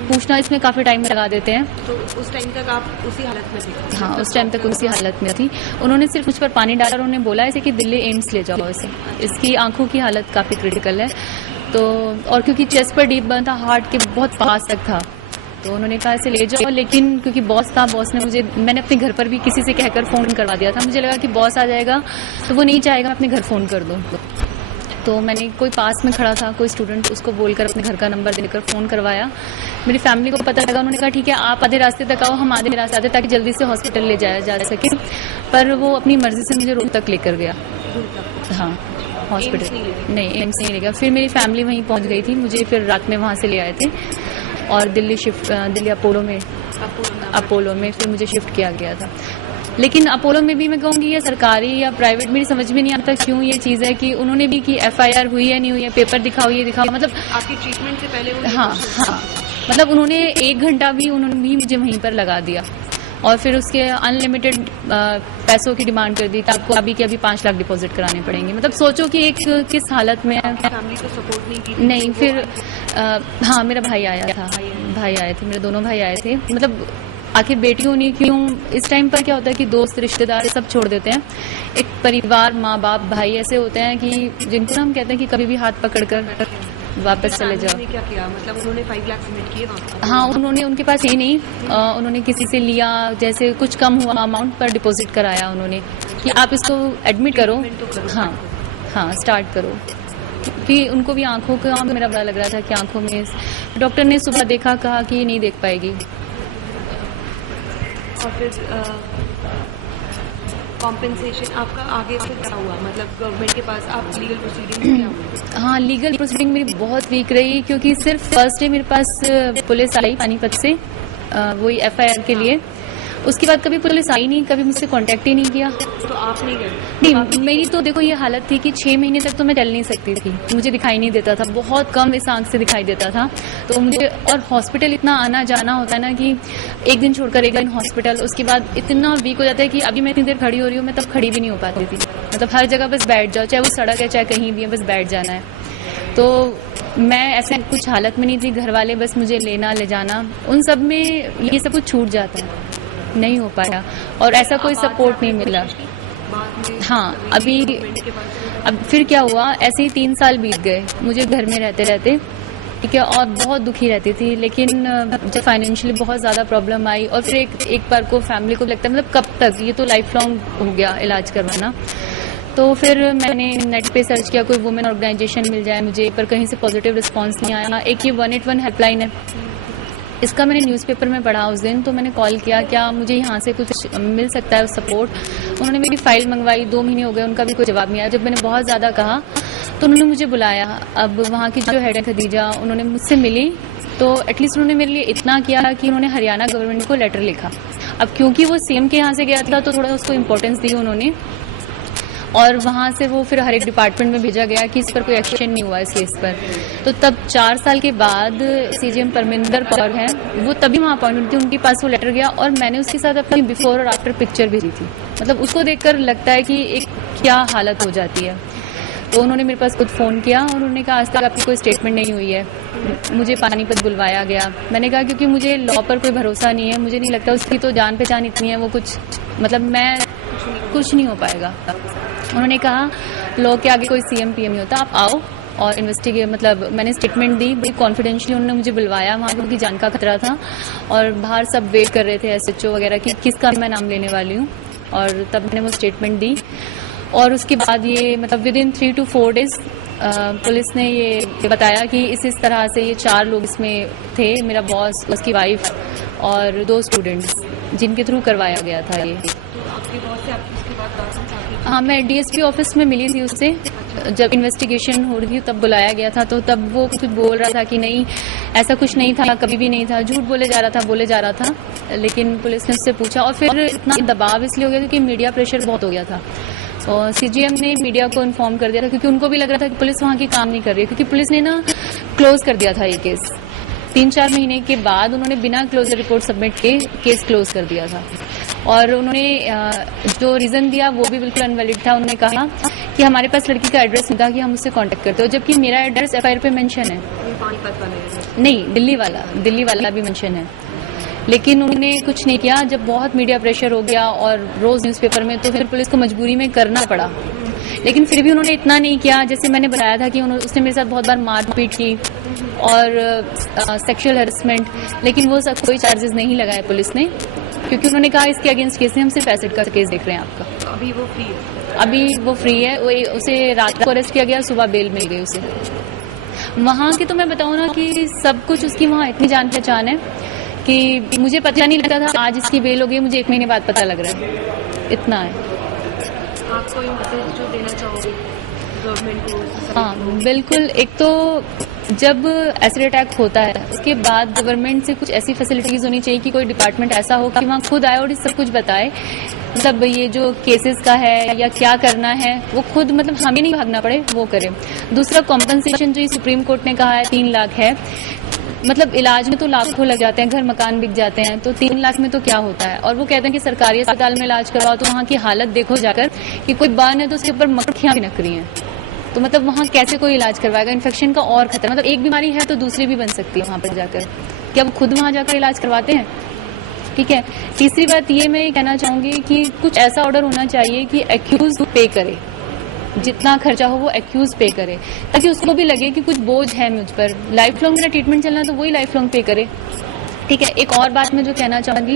पूछना, इसमें काफ़ी टाइम लगा देते हैं। तो उस टाइम तक आप उसी हालत में थे? हाँ, उस टाइम तक उसी हालत में थी। उन्होंने सिर्फ मुझ पर पानी डाला और उन्होंने बोला ऐसे कि दिल्ली एम्स ले जाओ इसे, इसकी आंखों की हालत काफ़ी क्रिटिकल है। तो और क्योंकि चेस्ट पर डीप बर्न था, हार्ट के बहुत पास तक था, तो उन्होंने कहा ऐसे ले जाओ, लेकिन क्योंकि बॉस था, बॉस ने मैंने अपने घर पर भी किसी से कहकर फ़ोन करवा दिया था। मुझे लगा कि बॉस आ जाएगा तो वो नहीं चाहेगा अपने घर फ़ोन कर दूँ, तो मैंने कोई पास में खड़ा था कोई स्टूडेंट, उसको बोलकर अपने घर का नंबर देकर फ़ोन करवाया। मेरी फैमिली को पता लगा, उन्होंने कहा ठीक है आप आधे रास्ते तक आओ, हम आधे रास्ते आते ताकि जल्दी से हॉस्पिटल ले जाया जा सके। पर वो अपनी मर्जी से मुझे रोड तक लेकर गया। हाँ, हॉस्पिटल नहीं, एम्स नहीं ले गया। फिर मेरी फैमिली वहीं पहुंच गई थी, मुझे फिर रात में वहाँ से ले आए थे और दिल्ली अपोलो में फिर मुझे शिफ्ट किया गया था। लेकिन अपोलो में भी मैं कहूँगी ये सरकारी या प्राइवेट, मेरी समझ में नहीं आता क्यों ये चीज़ है कि उन्होंने भी कि FIR हुई है नहीं हुई है, पेपर दिखाओ ये दिखाओ, मतलब आपकी ट्रीटमेंट से पहले हाँ, मतलब उन्होंने 1 घंटा भी मुझे वहीं पर लगा दिया और फिर उसके अनलिमिटेड पैसों की डिमांड कर दी कि आपको अभी के अभी 5 लाख डिपॉजिट कराने पड़ेंगे। मतलब सोचो कि एक किस हालत में है। फैमिली को सपोर्ट नहीं की? नहीं, फिर हाँ मेरा भाई आया था, भाई आए थे, मेरे दोनों भाई आए थे। मतलब आखिर बेटी होनी क्यों, इस टाइम पर क्या होता है कि दोस्त रिश्तेदार सब छोड़ देते हैं, एक परिवार माँ बाप भाई ऐसे होते हैं कि जिनको हम कहते हैं कि कभी भी हाथ पकड़कर वापस चले जाओ। क्या किया, मतलब उन्होंने 5 लाख सबमिट किए? हाँ, उनके पास ही नहीं, उन्होंने किसी से लिया, जैसे कुछ कम हुआ अमाउंट पर डिपॉजिट कराया उन्होंने कि आप इसको एडमिट करो। हाँ, स्टार्ट करो, क्योंकि उनको भी आंखों का मेरा बड़ा लग रहा था कि आंखों में, डॉक्टर ने सुबह देखा, कहा कि ये नहीं देख पाएगी। और फिर कॉम्पेंसेशन आपका आगे फिर क्या हुआ, मतलब गवर्नमेंट के पास आप लीगल प्रोसीडिंग क्या हुई? हाँ, लीगल प्रोसीडिंग मेरी बहुत वीक रही, क्योंकि सिर्फ फर्स्ट डे मेरे पास पुलिस आई पानीपत से वही FIR के लिए, उसके बाद कभी पुलिस आई नहीं, कभी मुझसे कांटेक्ट ही नहीं किया। तो आप नहीं गए? नहीं, मेरी तो देखो ये हालत थी कि 6 महीने तक तो मैं चल नहीं सकती थी, मुझे दिखाई नहीं देता था, बहुत कम इस आंख से दिखाई देता था। तो मुझे, और हॉस्पिटल इतना आना जाना होता है ना कि एक दिन छोड़कर एक दिन हॉस्पिटल, उसके बाद इतना वीक हो जाता है कि अभी मैं इतनी देर खड़ी हो रही हूँ, मैं तब खड़ी भी नहीं हो पाती थी। मतलब हर जगह बस बैठ जाओ, चाहे वो सड़क है चाहे कहीं भी है, बस बैठ जाना है। तो मैं ऐसे कुछ हालत में नहीं थी, घर वाले बस मुझे लेना ले जाना, उन सब में ये सब कुछ छूट जाता है, नहीं हो पाया और ऐसा कोई सपोर्ट नहीं मिला। हाँ, अब फिर क्या हुआ, ऐसे ही 3 साल बीत गए मुझे घर में रहते रहते, ठीक है, और बहुत दुखी रहती थी। लेकिन जब फाइनेंशियली बहुत ज़्यादा प्रॉब्लम आई और फिर एक बार को फैमिली को लगता है मतलब कब तक, ये तो लाइफ लॉन्ग हो गया इलाज करवाना। तो फिर मैंने नेट पे सर्च किया कोई वुमेन ऑर्गेनाइजेशन मिल जाए मुझे, पर कहीं से पॉजिटिव रिस्पांस नहीं आया। एक ये 181 हेल्पलाइन है, इसका मैंने न्यूज़पेपर में पढ़ा उस दिन, तो मैंने कॉल किया क्या मुझे यहाँ से कुछ मिल सकता है सपोर्ट। उन्होंने मेरी फाइल मंगवाई, 2 महीने हो गए, उनका भी कोई जवाब नहीं आया। जब मैंने बहुत ज़्यादा कहा तो उन्होंने मुझे बुलाया। अब वहाँ की जो हेड है खदीजा, उन्होंने मुझसे मिली, तो एटलीस्ट उन्होंने मेरे लिए इतना किया कि उन्होंने हरियाणा गवर्नमेंट को लेटर लिखा। अब क्योंकि वो CM के यहाँ से गया था तो थोड़ा उसको इम्पोर्टेंस दी उन्होंने, और वहाँ से वो फिर हर एक डिपार्टमेंट में भेजा गया कि इस पर कोई एक्शन नहीं हुआ इस केस पर। तो तब 4 साल के बाद CGM परमिंदर कौर हैं, वो तभी वहाँ अपॉइंटमेंट थी, उनके पास वो लेटर गया और मैंने उसके साथ अपनी बिफोर और आफ्टर पिक्चर भेजी थी। मतलब उसको देखकर लगता है कि एक क्या हालत हो जाती है। तो उन्होंने मेरे पास खुद फ़ोन किया और उन्होंने कहा आज तक आपकी कोई स्टेटमेंट नहीं हुई है। मुझे पानीपत बुलवाया गया। मैंने कहा क्योंकि मुझे लॉ पर कोई भरोसा नहीं है, मुझे नहीं लगता उसकी तो जान पहचान इतनी है, वो कुछ मतलब मैं कुछ नहीं हो पाएगा। उन्होंने कहा लॉ के आगे कोई CM PM नहीं होता, आप आओ और इन्वेस्टिगेट, मतलब मैंने स्टेटमेंट दी बड़ी कॉन्फिडेंशियली। उन्होंने मुझे बुलवाया वहाँ, क्योंकि जान का खतरा था और बाहर सब वेट कर रहे थे SHO वगैरह कि किसका मैं नाम लेने वाली हूँ, और तब मैंने वो स्टेटमेंट दी। और उसके बाद ये मतलब विदिन 3 to 4 days पुलिस ने ये बताया कि इस तरह से ये 4 लोग इसमें थे, मेरा बॉस, उसकी वाइफ और 2 स्टूडेंट्स, जिनके थ्रू करवाया गया था ये। हाँ, मैं DSP ऑफिस में मिली थी उससे, जब इन्वेस्टिगेशन हो रही थी तब बुलाया गया था। तो तब वो कुछ बोल रहा था कि नहीं ऐसा कुछ नहीं था, कभी भी नहीं था, झूठ बोले जा रहा था। लेकिन पुलिस ने उससे पूछा और फिर इतना दबाव इसलिए हो गया क्योंकि मीडिया प्रेशर बहुत हो गया था। और CGM ने मीडिया को इन्फॉर्म कर दिया था, क्योंकि उनको भी लग रहा था कि पुलिस वहाँ की काम नहीं कर रही है, क्योंकि पुलिस ने ना क्लोज कर दिया था ये केस। 3-4 महीने के बाद उन्होंने बिना क्लोजर रिपोर्ट सबमिट के केस क्लोज कर दिया था। और उन्होंने जो रीज़न दिया वो भी बिल्कुल अनवैलिड था। उन्होंने कहा कि हमारे पास लड़की का एड्रेस नहीं था कि हम उससे कांटेक्ट करते हो, जबकि मेरा एड्रेस FIR पे मेंशन है। नहीं, दिल्ली वाला भी मेंशन है। लेकिन उन्होंने कुछ नहीं किया। जब बहुत मीडिया प्रेशर हो गया और रोज़ न्यूज़पेपर में, तो फिर पुलिस को मजबूरी में करना पड़ा, लेकिन फिर भी उन्होंने इतना नहीं किया। जैसे मैंने बताया था कि उसने मेरे साथ बहुत बार मारपीट की और सेक्सुअल हैरेसमेंट, लेकिन वो सब कोई चार्जेस नहीं लगाए पुलिस ने, क्योंकि उन्होंने कहा इसके अगेंस्ट केस नहीं, हम सिर्फ एसिड का केस देख रहे हैं आपका। अभी वो फ्री है? अभी वो फ्री है। उसे रात को अरेस्ट किया गया, सुबह बेल मिल गई उसे। वहाँ की तो मैं बताऊँ ना कि सब कुछ उसकी वहाँ इतनी जान पहचान है कि मुझे पता नहीं लगता था, आज इसकी बेल हो गई, मुझे 1 महीने बाद पता लग रहा है, इतना है। आप कोई मैसेज जो देना चाहोगे गवर्नमेंट को? हाँ बिल्कुल। एक तो जब एसिड अटैक होता है उसके बाद गवर्नमेंट से कुछ ऐसी फैसिलिटीज होनी चाहिए कि कोई डिपार्टमेंट ऐसा हो कि वहाँ खुद आए और सब कुछ बताए, मतलब ये जो केसेस का है या क्या करना है वो खुद, मतलब हमें नहीं भागना पड़े, वो करे। दूसरा कॉम्पनसेशन जो सुप्रीम कोर्ट ने कहा है 3 लाख है, मतलब इलाज में तो लाखों लग जाते हैं, घर मकान बिक जाते हैं, तो 3 लाख में तो क्या होता है। और वो कहते हैं कि सरकारी अस्पताल में इलाज करवाओ, तो वहाँ की हालत देखो जाकर कि कोई बर्न है तो उसके ऊपर मक्खियां बिनक रही हैं, तो मतलब वहाँ कैसे कोई इलाज करवाएगा। इन्फेक्शन का और खतरा, मतलब एक बीमारी है तो दूसरी भी बन सकती है वहाँ पर जाकर। क्या वो खुद वहाँ जाकर इलाज करवाते हैं? ठीक है। तीसरी बात ये मैं कहना चाहूंगी कि कुछ ऐसा ऑर्डर होना चाहिए कि एक्यूज पे करे, जितना खर्चा हो वो एक्यूज पे करे, ताकि उसको भी लगे कि कुछ बोझ है मुझ पर, लाइफ लॉन्ग मेरा ट्रीटमेंट चलना तो वही लाइफ लॉन्ग पे करे। ठीक है। एक और बात मैं जो कहना चाहूंगी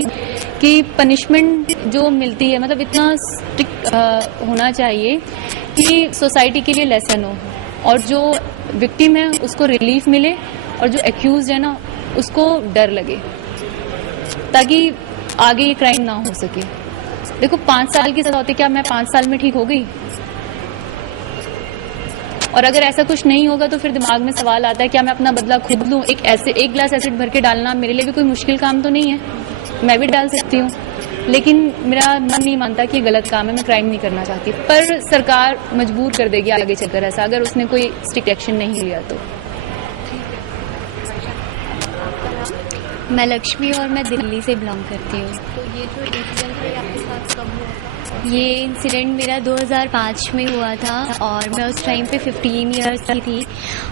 कि पनिशमेंट जो मिलती है, मतलब इतना स्ट्रिक्ट होना चाहिए कि सोसाइटी के लिए लेसन हो, और जो विक्टिम है उसको रिलीफ मिले, और जो एक्यूज है ना उसको डर लगे, ताकि आगे ये क्राइम ना हो सके। देखो 5 साल की सजा होती, क्या मैं 5 साल में ठीक हो गई? और अगर ऐसा कुछ नहीं होगा तो फिर दिमाग में सवाल आता है क्या मैं अपना बदला खुद लूं? एक गिलास एसिड भर के डालना मेरे लिए भी कोई मुश्किल काम तो नहीं है, मैं भी डाल सकती हूँ, लेकिन मेरा मन नहीं मानता कि गलत काम है, मैं क्राइम नहीं करना चाहती। पर सरकार मजबूर कर देगी आगे चलकर ऐसा, अगर उसने कोई स्ट्रिक्ट एक्शन नहीं लिया तो। मैं लक्ष्मी और मैं दिल्ली से बिलोंग करती हूँ। तो ये जो इंसिडेंट है आपके साथ कब हुआ था? ये इंसिडेंट मेरा 2005 में हुआ था और मैं उस टाइम पे 15 इयर्स की थी,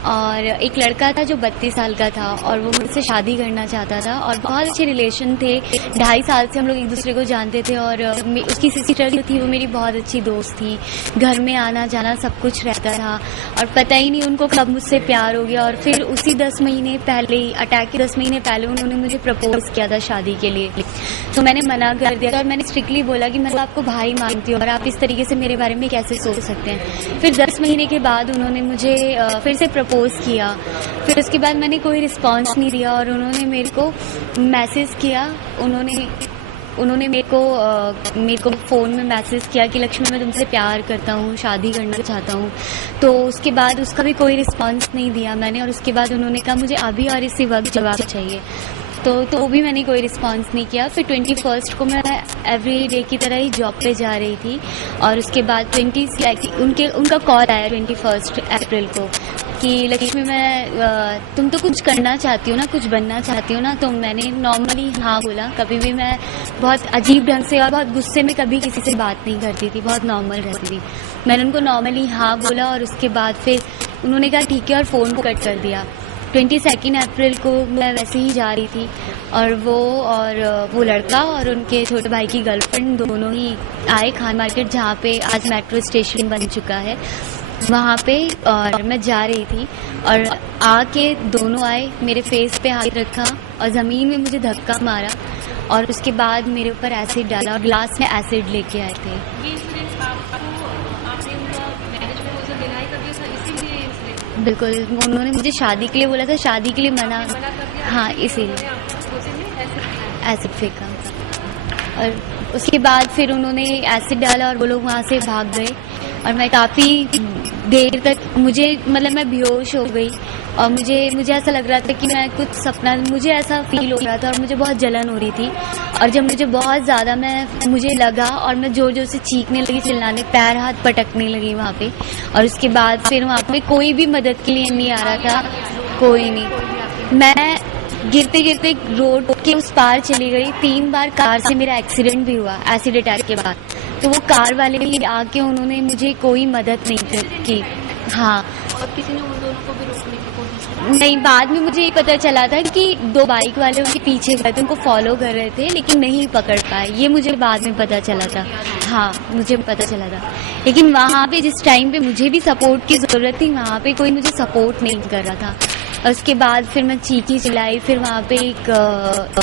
और एक लड़का था जो 32 साल का था और वो मुझसे शादी करना चाहता था, और बहुत अच्छे रिलेशन थे, 2.5 साल से हम लोग एक दूसरे को जानते थे, और उसकी सिस्टर जो थी वो मेरी बहुत अच्छी दोस्त थी, घर में आना जाना सब कुछ रहता था, और पता ही नहीं उनको कब मुझसे प्यार हो गया। और फिर उसी 10 महीने पहले ही, अटैक के 10 महीने पहले उन्होंने मुझे प्रपोज किया था शादी के लिए, तो मैंने मना कर दिया था, और मैंने स्ट्रिक्टली बोला कि मैं तो आपको भाई मानती हूँ और आप इस तरीके से मेरे बारे में कैसे सोच सकते हैं। फिर 10 महीने के बाद उन्होंने मुझे फिर से प्रपोज किया, फिर उसके बाद मैंने कोई रिस्पांस नहीं दिया, और उन्होंने मेरे को मैसेज किया, उन्होंने मेरे को फ़ोन में मैसेज किया कि लक्ष्मी मैं तुमसे प्यार करता हूँ, शादी करना चाहता हूँ। तो उसके बाद उसका भी कोई रिस्पांस नहीं दिया मैंने, और उसके बाद उन्होंने कहा मुझे अभी और इसी वक्त जवाब चाहिए, तो वो भी मैंने कोई रिस्पांस नहीं किया। फिर 21 को मैं एवरी डे की तरह ही जॉब पे जा रही थी, और उसके बाद उनका कॉल आया 21 अप्रैल को कि लक्ष्मी तुम तो कुछ करना चाहती हो ना, कुछ बनना चाहती हो ना। तो मैंने नॉर्मली हाँ बोला। कभी भी मैं बहुत अजीब ढंग से और बहुत गुस्से में कभी किसी से बात नहीं करती थी, बहुत नॉर्मल रहती थी। मैंने उनको नॉर्मली हाँ बोला, और उसके बाद फिर उन्होंने कहा ठीक है, और फ़ोन को कट कर दिया। 22 अप्रैल को मैं वैसे ही जा रही थी, और वो लड़का और उनके छोटे भाई की गर्लफ्रेंड दोनों ही आए खान मार्केट, जहाँ पे आज मेट्रो स्टेशन बन चुका है, वहाँ पे। और मैं जा रही थी और आके दोनों आए, मेरे फेस पे हाथ रखा और ज़मीन में मुझे धक्का मारा, और उसके बाद मेरे ऊपर एसिड डाला, और ग्लास में एसिड लेके आए थे। ये इंसिडेंट आपने उनका मैरिज प्रपोजल देना है कभी इसीलिए इंसिडेंट? बिल्कुल, उन्होंने मुझे शादी के लिए बोला था, शादी के लिए मना कर दिया। हाँ, इसीलिए एसिड फेंका। और उसके बाद फिर उन्होंने एसिड डाला और वो लोग वहाँ से भाग गए, और मैं काफ़ी देर तक मैं बेहोश हो गई, और मुझे ऐसा लग रहा था कि मैं कुछ सपना, मुझे ऐसा फील हो रहा था, और मुझे बहुत जलन हो रही थी। और जब मुझे बहुत ज़्यादा मुझे लगा, और मैं जोर जोर से चीखने लगी, चिल्लाने, पैर हाथ पटकने लगी वहाँ पे। और उसके बाद फिर वहाँ पे कोई भी मदद के लिए नहीं आ रहा था, कोई नहीं। मैं गिरते गिरते रोड के उस पार चली गई। 3 बार कार से मेरा एक्सीडेंट भी हुआ एसिड अटैक के बाद, तो वो कार वाले भी आके उन्होंने मुझे कोई मदद नहीं की। हाँ, और किसी ने उन दोनों को भी रोकने की कोशिश की? नहीं, बाद में मुझे ये पता चला था कि 2 बाइक वाले उनके पीछे गए थे, उनको फॉलो कर रहे थे, लेकिन नहीं पकड़ पाए, ये मुझे बाद में पता चला था। हाँ। हाँ, मुझे पता चला था। लेकिन वहाँ पे जिस टाइम पे मुझे भी सपोर्ट की ज़रूरत थी, वहाँ पे कोई मुझे सपोर्ट नहीं कर रहा था। और उसके बाद फिर मैं चीखी चिल्लाई। फिर वहाँ पे एक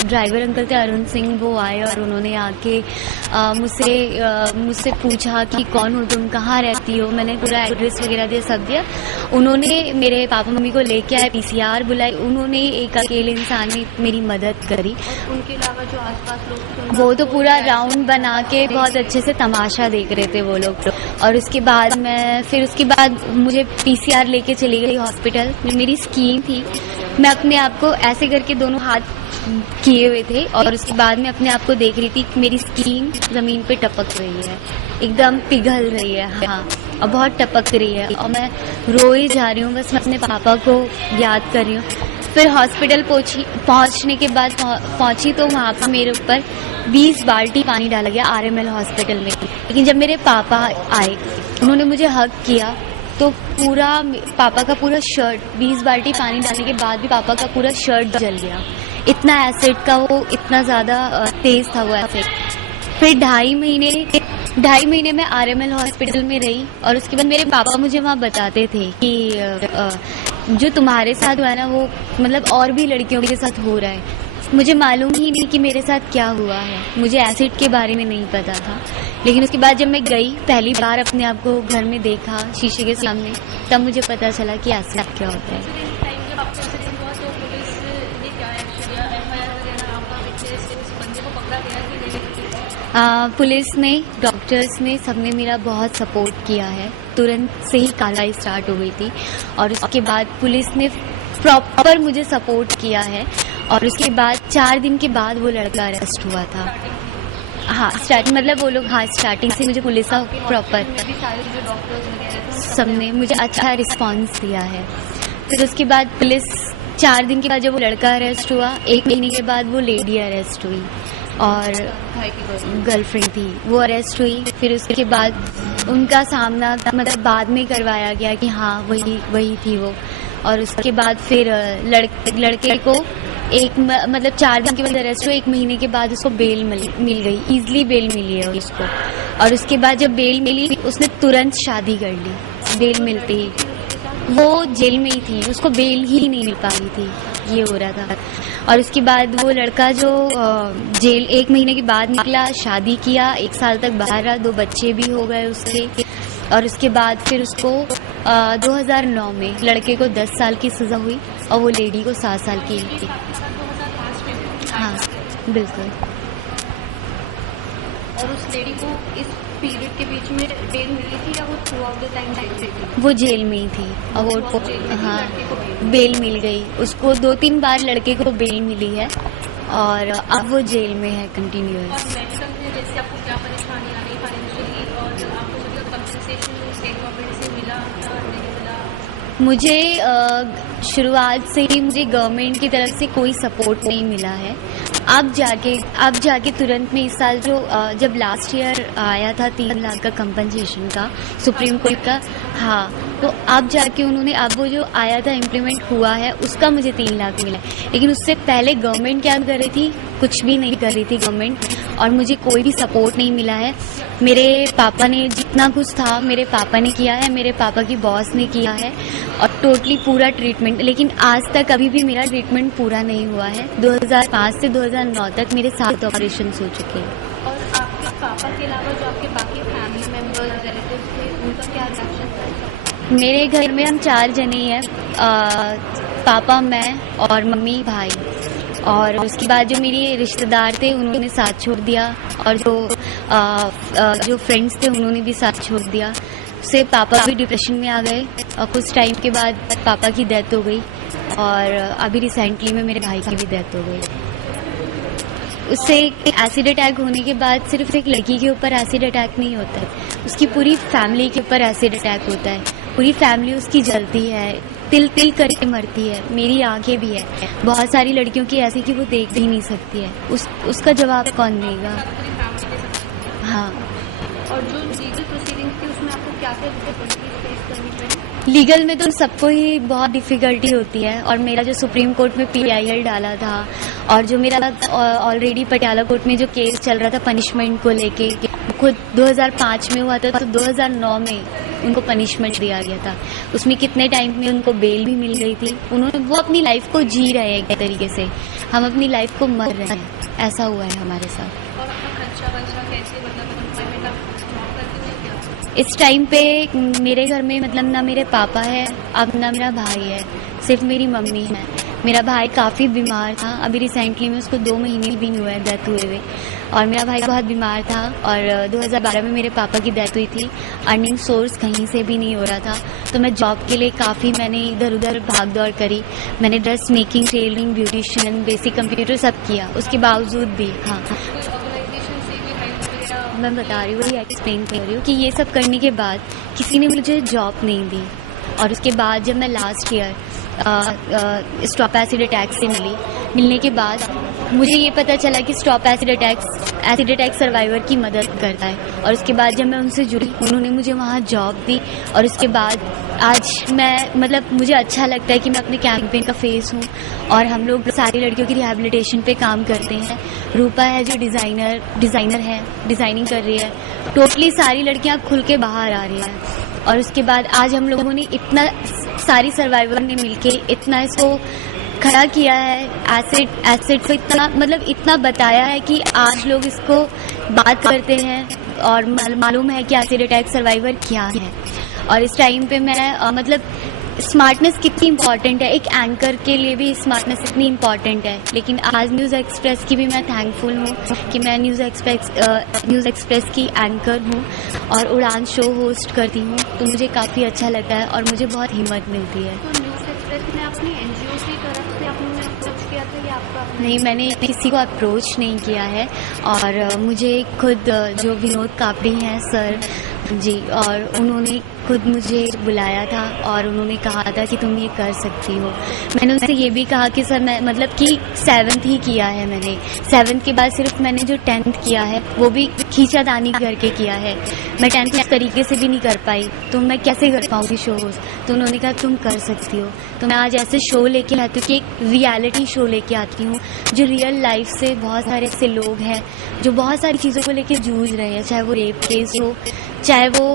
ड्राइवर अंकल थे, अरुण सिंह, वो आए और उन्होंने आके मुझसे पूछा कि कौन हो तुम, कहाँ रहती हो। मैंने पूरा एड्रेस वगैरह दिया, सब दिया। उन्होंने मेरे पापा मम्मी को लेके आए, PCR बुलाई। उन्होंने एक अकेले इंसान ने मेरी मदद करी। उनके अलावा जो आसपास लोग थे, वो तो पूरा राउंड बना के बहुत अच्छे से तमाशा देख रहे थे वो लोग। और उसके बाद मुझे PCR लेके चली गई हॉस्पिटल। मेरी स्कीम थी, मैं अपने आप को ऐसे करके दोनों हाथ किए हुए थे और उसके बाद मैं अपने आप को देख रही थी कि मेरी स्कीन जमीन पे टपक रही है, एकदम पिघल रही है। हाँ, और बहुत टपक रही है और मैं रोए जा रही हूँ। बस मैं अपने पापा को याद कर रही हूँ। फिर हॉस्पिटल पहुँचने के बाद पहुँची तो वहाँ पर मेरे ऊपर 20 बाल्टी पानी डाला गया RML हॉस्पिटल में। लेकिन जब मेरे पापा आए, उन्होंने मुझे हग किया तो पापा का पूरा शर्ट, 20 बाल्टी पानी डालने के बाद भी पापा का पूरा शर्ट जल गया। इतना एसिड का वो, इतना ज़्यादा तेज था वो एसिड। फिर 2.5 महीने मैं RML हॉस्पिटल में रही और उसके बाद मेरे पापा मुझे वहाँ बताते थे कि जो तुम्हारे साथ हुआ है ना, वो मतलब और भी लड़कियों के साथ हो रहा है। मुझे मालूम ही नहीं कि मेरे साथ क्या हुआ है, मुझे एसिड के बारे में नहीं पता था। लेकिन उसके बाद जब मैं गई, पहली बार अपने आप को घर में देखा शीशे के सामने, तब मुझे पता चला कि एसिड क्या होता है। पुलिस ने, डॉक्टर्स ने, सबने मेरा बहुत सपोर्ट किया है। तुरंत से ही कार्रवाई स्टार्ट हो गई थी और उसके बाद पुलिस ने प्रॉपर मुझे सपोर्ट किया है। और उसके बाद 4 दिन के बाद वो लड़का अरेस्ट हुआ था। हाँ, स्टार्टिंग से मुझे पुलिस का प्रॉपर सबने मुझे अच्छा रिस्पांस दिया है। फिर उसके बाद पुलिस 4 दिन के बाद जब वो लड़का अरेस्ट हुआ, 1 महीने के बाद वो लेडी अरेस्ट हुई और गर्लफ्रेंड थी, वो अरेस्ट हुई। फिर उसके बाद उनका सामना मतलब बाद में करवाया गया कि हाँ वही थी वो। और उसके बाद फिर लड़के को 4 दिन के बाद अरेस्ट हुआ, 1 महीने के बाद उसको बेल मिल गई, ईजिली बेल मिली है उसको। और उसके बाद जब बेल मिली, उसने तुरंत शादी कर ली बेल मिलते ही। वो जेल में ही थी, उसको बेल ही नहीं मिल पा रही थी, ये हो रहा था। और उसके बाद वो लड़का जो जेल 1 महीने के बाद निकला, शादी किया, 1 साल तक बाहर रहा, 2 बच्चे भी हो गए उसके। और उसके बाद फिर उसको 2009 में लड़के को 10 साल की सज़ा हुई और वो लेडी को 7 साल की थी। हाँ, बिल्कुल। और उस लेडी को इस पीरियड के बीच में बेल मिली थी या वो throughout the time jail में थी? वो जेल में ही थी और वो हाँ, बेल मिल गई उसको। 2-3 बार लड़के को बेल मिली है और अब वो जेल में है कंटिन्यूअस। और मेडिकल में जैसे आपको क्या परेशानी आ रही फाइनेंशियली और आपको जो कंपनसेशन स्टेट गवर्नमेंट से मिला या नहीं मिला? मुझे शुरुआत से ही मुझे गवर्नमेंट की तरफ से कोई सपोर्ट नहीं मिला है। अब जाके तुरंत में इस साल जब लास्ट ईयर आया था 3 लाख का कंपनसेशन का सुप्रीम कोर्ट का, हाँ, तो अब जाके उन्होंने, अब वो जो आया था इम्प्लीमेंट हुआ है, उसका मुझे 3 लाख मिला। लेकिन उससे पहले गवर्नमेंट क्या कर रही थी, कुछ भी नहीं कर रही थी गवर्नमेंट, और मुझे कोई भी सपोर्ट नहीं मिला है। मेरे पापा ने जितना कुछ था मेरे पापा ने किया है, मेरे पापा की बॉस ने किया है और टोटली पूरा ट्रीटमेंट। लेकिन आज तक अभी भी मेरा ट्रीटमेंट पूरा नहीं हुआ है। 2005 से 2009 तक मेरे 7 ऑपरेशन हो चुके हैं। और आपके पापा के अलावा जो आपके बाकी फैमिली मेम्बर्स, रिलेटिव्स थे, उनका क्या रिएक्शन था? मेरे घर में हम 4 जने हैं, पापा, मैं और मम्मी, भाई। और उसके बाद जो मेरे रिश्तेदार थे उन्होंने साथ छोड़ दिया और जो फ्रेंड्स थे उन्होंने भी साथ छोड़ दिया। उससे पापा भी डिप्रेशन में आ गए और कुछ टाइम के बाद पापा की डेथ हो गई और अभी रिसेंटली में मेरे भाई की भी डेथ हो गई। उससे एसिड अटैक होने के बाद सिर्फ एक लड़की के ऊपर एसिड अटैक नहीं होता है, उसकी पूरी फैमिली के ऊपर एसिड अटैक होता है। पूरी फैमिली उसकी जलती है, तिल तिल करके मरती है। मेरी आंखें भी है, बहुत सारी लड़कियों की ऐसी कि वो देख भी नहीं सकती है। उसका जवाब कौन देगा? हाँ। और जो लीगल प्रोसीडिंग्स थी उसमें आपको क्या क्या डिफिकल्टीज फेस करनी पड़ी? लीगल में तो सबको ही बहुत डिफ़िकल्टी होती है। और मेरा जो सुप्रीम कोर्ट में PIL डाला था और जो मेरा ऑलरेडी पटियाला कोर्ट में जो केस चल रहा था पनिशमेंट को लेके, खुद 2005 में हुआ था, तो 2009 में उनको पनिशमेंट दिया गया था। उसमें कितने टाइम में उनको बेल भी मिल गई थी। वो अपनी लाइफ को जी रहे हैं एक तरीके से, हम अपनी लाइफ को मर रहे हैं, ऐसा हुआ है हमारे साथ। और अपना खर्चा वर्चा कैसे, मतलब एम्प्लॉयमेंट आप जॉब करते हैं क्या? इस टाइम पे मेरे घर में मतलब ना मेरे पापा है, अब ना मेरा भाई है, सिर्फ मेरी मम्मी है। मेरा भाई काफ़ी बीमार था, अभी रिसेंटली में उसको 2 महीने भी नहीं हुए हैं डेथ हुए हुए, और मेरा भाई बहुत बीमार था। और 2012 में मेरे पापा की डेथ हुई थी। अर्निंग सोर्स कहीं से भी नहीं हो रहा था, तो मैं जॉब के लिए काफ़ी मैंने इधर उधर भाग दौड़ करी। मैंने dress making, tailoring, beautician, basic computer सब किया, उसके बावजूद भी हाँ ऑर्गेनाइजेशन से भी हेल्प वगैरह? मैं बता रही हूँ, वही एक्सप्लेन कर रही हूँ कि ये सब करने के बाद किसी ने मुझे जॉब नहीं दी। और उसके बाद जब मैं last year stop acid attack से मिलने के बाद मुझे ये पता चला कि स्टॉप एसिड अटैक सर्वाइवर की मदद करता है। और उसके बाद जब मैं उनसे जुड़ी, उन्होंने मुझे वहाँ जॉब दी। और उसके बाद आज मैं मतलब मुझे अच्छा लगता है कि मैं अपने कैंपेन का फेस हूँ, और हम लोग सारी लड़कियों की रिहैबिलिटेशन पे काम करते हैं। रूपा है जो डिज़ाइनर है, डिज़ाइनिंग कर रही है। टोटली सारी लड़कियाँ खुल के बाहर आ रही हैं। और उसके बाद आज हम लोगों ने इतना, सारी सर्वाइवर ने मिलके इतना इसको खड़ा किया है, एसिड को इतना मतलब इतना बताया है कि आज लोग इसको बात करते हैं और मालूम है कि एसिड अटैक सर्वाइवर क्या है। और इस टाइम पे मैं मतलब स्मार्टनेस कितनी इम्पॉर्टेंट है, एक एंकर के लिए भी स्मार्टनेस इतनी इम्पॉर्टेंट है। लेकिन आज न्यूज़ एक्सप्रेस की भी मैं थैंकफुल हूँ कि मैं न्यूज़ एक्सप्रेस की एंकर हूँ और उड़ान शो होस्ट करती हूँ, तो मुझे काफ़ी अच्छा लगता है और मुझे बहुत हिम्मत मिलती है। तो न्यूज़ एक्सप्रेस ने अपनी NGO की तरफ से आपने अप्रोच किया था या आपका? नहीं, मैंने किसी को अप्रोच नहीं किया है। और मुझे खुद जो विनोद कापड़ी हैं सर जी, और उन्होंने खुद मुझे बुलाया था और उन्होंने कहा था कि तुम ये कर सकती हो। मैंने उनसे ये भी कहा कि सर मैं मतलब कि 7th ही किया है मैंने, 7th के बाद सिर्फ मैंने जो 10th किया है वो भी खींचातानी करके किया है। मैं 10th इस तरीके से भी नहीं कर पाई, तो मैं कैसे कर पाऊँगी शो होस्ट। तो उन्होंने कहा तुम कर सकती हो। तो मैं आज ऐसे शो लेके आती हूँ कि एक रियलिटी शो लेके आती हूँ जो रियल लाइफ से बहुत सारे ऐसे लोग हैं जो बहुत सारी चीज़ों को लेके जूझ रहे हैं, चाहे वो रेप केस हो, चाहे वो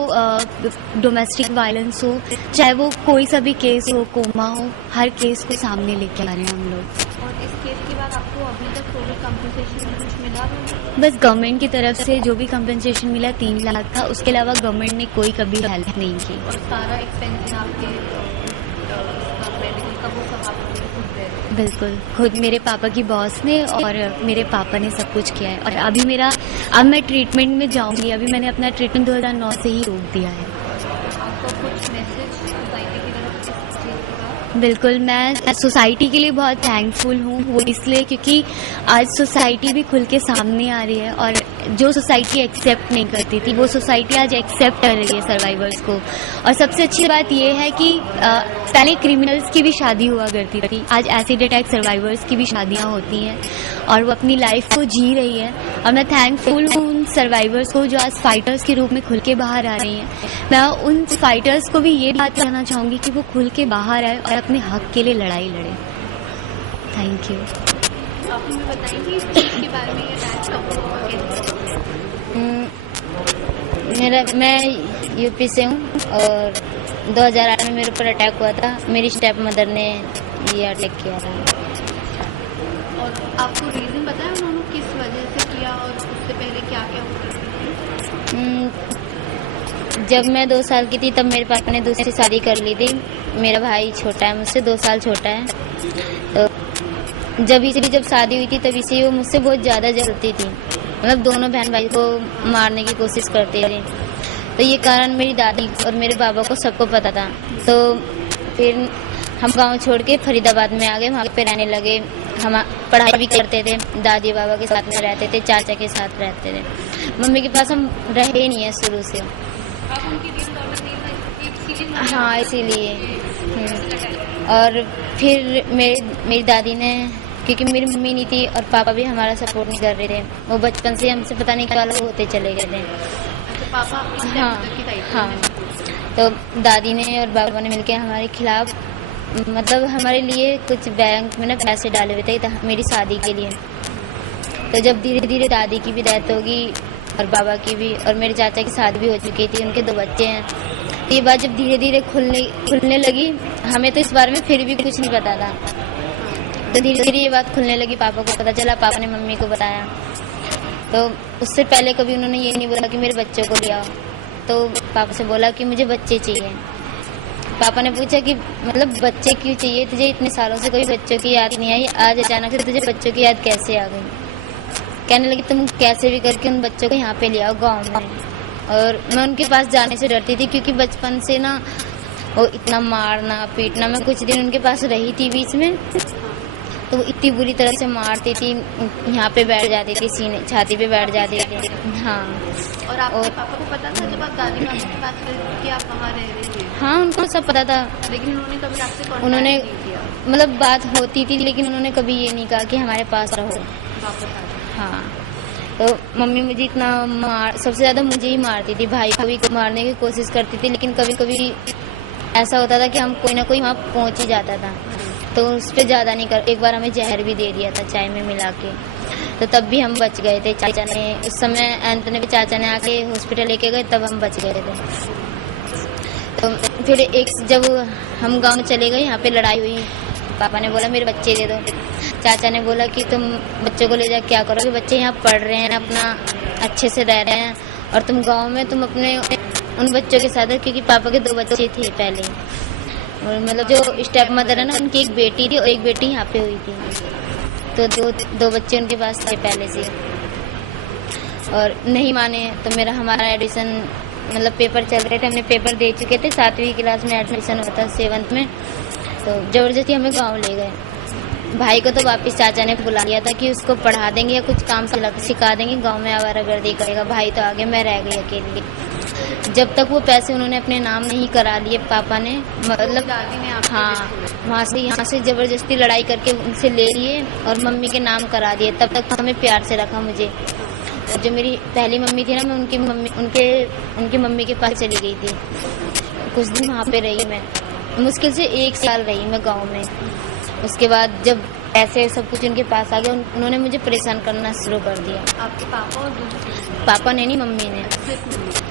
डोमेस्टिक वायलेंस हो, चाहे वो कोई सा भी केस हो, कोमा हो, हर केस को सामने लेके आ रहे हैं हम लोग। और इस केस के बाद आपको अभी तक टोटल कंपनसेशन कुछ मिला? बस गवर्नमेंट की तरफ से जो भी कंपनसेशन मिला 3 लाख था, उसके अलावा गवर्नमेंट ने कोई कभी हेल्प नहीं की। और सारा एक्सपेंस आपके मेडिकल का वो सब आप खुद दे रहे हैं? बिल्कुल, खुद मेरे पापा की बॉस ने और मेरे पापा ने सब कुछ किया है। और अब मैं ट्रीटमेंट में जाऊंगी। अभी मैंने अपना ट्रीटमेंट 2009 से ही रोक दिया है। आपको कुछ मैसेज सोसाइटी की तरफ से इस चीज़ का? बिल्कुल, मैं सोसाइटी के लिए बहुत थैंकफुल हूँ। वो इसलिए क्योंकि आज सोसाइटी भी खुल के सामने आ रही है, और जो सोसाइटी एक्सेप्ट नहीं करती थी वो सोसाइटी आज एक्सेप्ट कर रही है सर्वाइवर्स को। और सबसे अच्छी बात ये है कि पहले क्रिमिनल्स की भी शादी हुआ करती थी, आज एसिड अटैक सर्वाइवर्स की भी शादियाँ होती हैं और वो अपनी लाइफ को जी रही है। और मैं थैंकफुल हूँ उन सर्वाइवर्स को जो आज फाइटर्स के रूप में खुल के बाहर आ रही हैं। मैं उन फाइटर्स को भी ये बात कहना चाहूँगी कि वो खुल के बाहर आए और अपने हक के लिए लड़ाई लड़े। Thank you. आप हमें बताएंगे इस केस के बारे में, ये अटैक कब हुआ, कैसे? मैं यूपी से हूँ और 2008 में मेरे ऊपर अटैक हुआ था। मेरी स्टेप मदर ने ये अटैक किया था। और आपको रीज़न पता है उन्होंने किस वजह से किया और उससे पहले क्या क्या हुआ? जब मैं 2 साल की थी तब मेरे पापा ने दूसरी शादी कर ली थी। मेरा भाई छोटा है, मुझसे 2 साल छोटा है। तो जब शादी हुई थी तब इसी वो मुझसे बहुत ज़्यादा जलती थी, मतलब दोनों बहन भाई को मारने की कोशिश करते थे। तो ये कारण मेरी दादी और मेरे बाबा को सबको पता था। तो फिर हम गांव छोड़ के फरीदाबाद में आ गए, वहाँ पे रहने लगे। हम पढ़ाई भी करते थे, दादी बाबा के साथ में रहते थे, चाचा के साथ रहते थे। मम्मी के पास हम रहे ही नहीं है शुरू से। आप उनकी रियल डॉटर नहीं था, हाँ, इसीलिए। और फिर मेरी दादी ने, क्योंकि मेरी मम्मी नहीं थी और पापा भी हमारा सपोर्ट नहीं कर रहे थे, वो बचपन से हमसे पता नहीं क्या अलग होते चले गए थे। पापा हाँ। तो दादी ने और बाबा ने मिलकर हमारे खिलाफ, मतलब हमारे लिए कुछ बैंक में ना पैसे डाले हुए थे मेरी शादी के लिए। तो जब धीरे धीरे दादी की भी डेथ होगी और बाबा की भी, और मेरे चाचा की शादी भी हो चुकी थी, उनके 2 बच्चे हैं। ये बात जब धीरे धीरे खुलने लगी, हमें तो इस बारे में फिर भी कुछ नहीं पता था, तो धीरे धीरे ये बात खुलने लगी। पापा को पता चला, पापा ने मम्मी को बताया। तो उससे पहले कभी उन्होंने ये नहीं बोला कि मेरे बच्चों को ले आओ। तो पापा से बोला कि मुझे बच्चे चाहिए। पापा ने पूछा कि मतलब बच्चे क्यों चाहिए तुझे, इतने सालों से कोई बच्चों की याद नहीं आई, आज अचानक से तुझे बच्चों की याद कैसे आ गई। कहने लगी तुम कैसे भी करके उन बच्चों को यहाँ पे ले आओ गाँव में। और मैं उनके पास जाने से डरती थी, क्योंकि बचपन से ना वो इतना मारना पीटना। मैं कुछ दिन उनके पास रही थी बीच में, तो वो इतनी बुरी तरह से मारती थी, यहाँ पे बैठ जाती थी, सीने छाती पे बैठ जाती थी। हाँ। और आपके पापा को पता था जब आप दादी माँ के पास गए कि आप वहाँ रह रहे थे? हाँ, उनको सब पता था, लेकिन उन्होंने कभी आपसे कांटेक्ट उन्होंने नहीं किया? मतलब बात होती थी, लेकिन उन्होंने कभी ये नहीं कहा कि हमारे पास रहो। वापस आ जाओ। हाँ। तो मम्मी मुझे इतना सबसे ज़्यादा मुझे ही मारती थी, भाई को भी मारने की कोशिश करती थी, लेकिन कभी कभी ऐसा होता था कि हम कोई ना कोई वहाँ पहुँच ही जाता था, तो उस पर ज़्यादा नहीं कर। एक बार हमें जहर भी दे दिया था चाय में मिला के, तो तब भी हम बच गए थे। चाचा ने उस समय एंथनी के चाचा ने आके हॉस्पिटल लेके गए, तब हम बच गए थे। तो फिर जब हम गांव चले गए, यहाँ पे लड़ाई हुई, पापा ने बोला मेरे बच्चे दे दो। चाचा ने बोला कि तुम बच्चों को ले जा क्या करोगे, बच्चे यहाँ पढ़ रहे हैं, अपना अच्छे से रह रहे हैं, और तुम गाँव में तुम अपने उन बच्चों के साथ, क्योंकि पापा के 2 बच्चे थे पहले, और मतलब जो स्टेप मदर है ना, उनकी एक बेटी थी और एक बेटी यहाँ पे हुई थी, तो दो बच्चे उनके पास थे पहले से, और नहीं माने। तो हमारा एडमिशन मतलब पेपर चल रहे थे, हमने पेपर दे चुके थे, 7वीं क्लास में एडमिशन होता 7th में, तो जबरदस्ती हमें गाँव ले गए। भाई को तो वापस चाचा ने बुला लिया था कि उसको पढ़ा देंगे या कुछ काम सिखा देंगे, गाँव में आवारागर्दी करेगा। भाई तो आगे, मैं रह गई अकेली। जब तक वो पैसे उन्होंने अपने नाम नहीं करा लिए पापा ने, मतलब दादी ने आपको हाँ, यहाँ से जबरदस्ती लड़ाई करके उनसे ले लिए और मम्मी के नाम करा दिए। तब तक हमें प्यार से रखा मुझे। और जो मेरी पहली मम्मी थी ना, मैं उनकी मम्मी के पास चली गई थी। कुछ दिन वहाँ पे रही मैं, मुश्किल से 1 साल रही मैं गाँव में। उसके बाद जब ऐसे सब कुछ उनके पास आ गया, उन्होंने मुझे परेशान करना शुरू कर दिया। आपके पापा और पापा ने नहीं, मम्मी ने।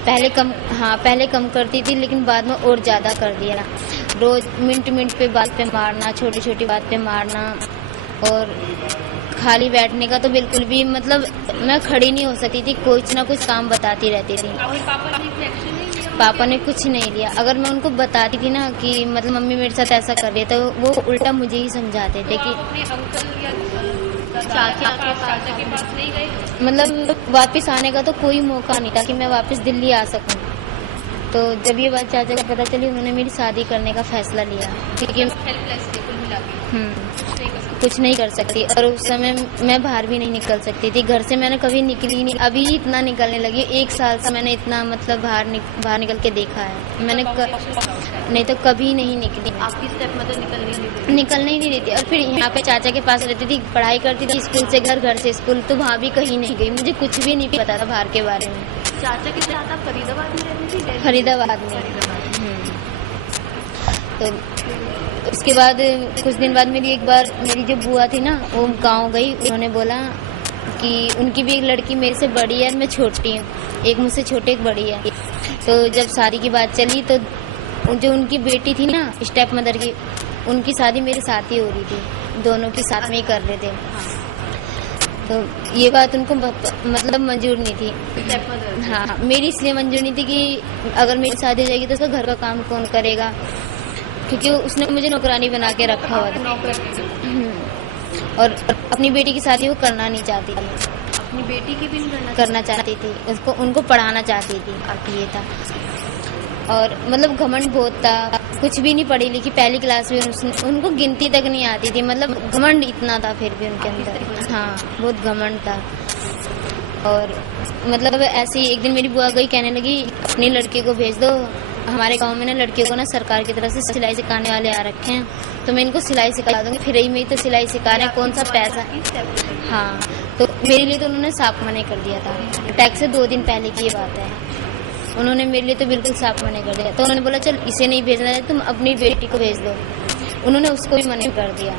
पहले कम करती थी, लेकिन बाद में और ज़्यादा कर दिया। रोज मिनट पे बात पे मारना, छोटी छोटी बात पे मारना, और खाली बैठने का तो बिल्कुल भी, मतलब मैं खड़ी नहीं हो सकती थी, कुछ ना कुछ काम बताती रहती थी। पापा ने कुछ नहीं लिया। अगर मैं उनको बताती थी ना कि मतलब मम्मी मेरे साथ ऐसा कर रही है, तो वो उल्टा मुझे ही समझाते थे कि चाचा के पास नहीं गए? मतलब वापस आने का तो कोई मौका नहीं था कि मैं वापस दिल्ली आ सकूं। तो जब ये बात चाचा को पता चली, उन्होंने मेरी शादी करने का फैसला लिया, क्योंकि कुछ नहीं कर सकती। और उस समय मैं बाहर भी नहीं निकल सकती थी, घर से मैंने कभी निकली नहीं। अभी इतना निकलने लगी, 1 साल से मैंने इतना मतलब बाहर निकल के देखा है मैंने। नहीं तो कभी नहीं निकली। आपकी स्टेप मदर निकलने ही नहीं देती। और फिर यहाँ पे चाचा के पास रहती थी, पढ़ाई करती थी, स्कूल से घर, घर से स्कूल, तो वहाँ भी कहीं नहीं गई। मुझे कुछ भी नहीं पता था बाहर के बारे में। चाचा के साथ आप फरीदाबाद में रहती थी? फरीदाबाद में। तो उसके बाद कुछ दिन बाद मेरी जो बुआ थी ना, वो गांव गई। उन्होंने बोला कि उनकी भी एक लड़की मेरे से बड़ी है और मैं छोटी हूँ, एक मुझसे छोटी एक बड़ी है। तो जब शादी की बात चली, तो जो उनकी बेटी थी ना, स्टेप मदर की, उनकी शादी मेरे साथ ही हो रही थी, दोनों की साथ में ही कर रहे थे। तो ये बात उनको मतलब मंजूर नहीं थी। हाँ, मेरी इसलिए मंजूर नहीं थी कि अगर मेरी शादी हो जाएगी तो उसका घर का काम कौन करेगा, क्योंकि उसने मुझे नौकरानी बना के रखा हुआ था। और अपनी बेटी की शादी वो करना नहीं चाहती थी। अपनी बेटी की भी नहीं करना चाहती थी, उनको पढ़ाना चाहती थी, ये था। और मतलब घमंड बहुत था, कुछ भी नहीं पढ़ी लिखी, पहली क्लास में उनको गिनती तक नहीं आती थी। मतलब घमंड इतना था फिर भी उनके अंदर। हाँ, बहुत घमंड था। और मतलब ऐसे ही एक दिन मेरी बुआ गई, कहने लगी अपनी लड़की को भेज दो, हमारे गांव में ना लड़कियों को ना सरकार की तरफ से सिलाई सिखाने वाले आ रखे हैं, तो मैं इनको सिलाई सिखा दूंगी। फिर ही में तो सिलाई सिखा रहे हैं, कौन सा पैसा। हाँ, तो मेरे लिए तो उन्होंने साफ मना कर दिया था। टैक्स से 2 दिन पहले की ये बात है। उन्होंने मेरे लिए तो बिल्कुल साफ मना कर दिया। तो उन्होंने बोला चल इसे नहीं भेजना है, तुम अपनी बेटी को भेज दो। उन्होंने उसको भी मना कर दिया।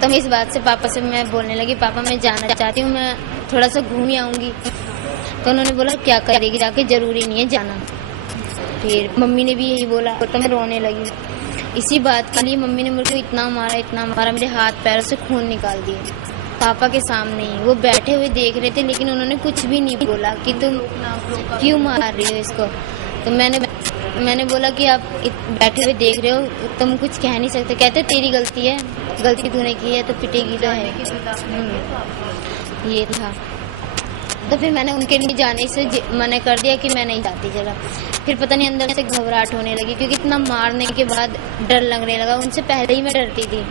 तो मैं इस बात से पापा से मैं बोलने लगी, पापा मैं जाना चाहती हूँ, मैं थोड़ा सा घूम ही आऊँगी। तो उन्होंने बोला क्या करेगी जाके, जरूरी नहीं है जाना। फिर मम्मी ने भी यही बोला तो मैं रोने लगी। इसी बात के लिए मम्मी ने मेरे को इतना मारा, मेरे हाथ पैरों से खून निकाल दिए पापा के सामने ही। वो बैठे हुए देख रहे थे लेकिन उन्होंने कुछ भी नहीं बोला कि तुम क्यों मार रही हो इसको। तो मैंने बोला कि आप बैठे हुए देख रहे हो, तुम कुछ कह नहीं सकते। कहते तेरी गलती है, गलती तूने की है तो पिटेगी तो है। ये था। तो फिर मैंने उनके लिए जाने से मना कर दिया कि मैं नहीं जाती जगह। फिर पता नहीं अंदर से घबराहट होने लगी क्योंकि इतना मारने के बाद डर लगने लगा। उनसे पहले ही मैं डरती थी,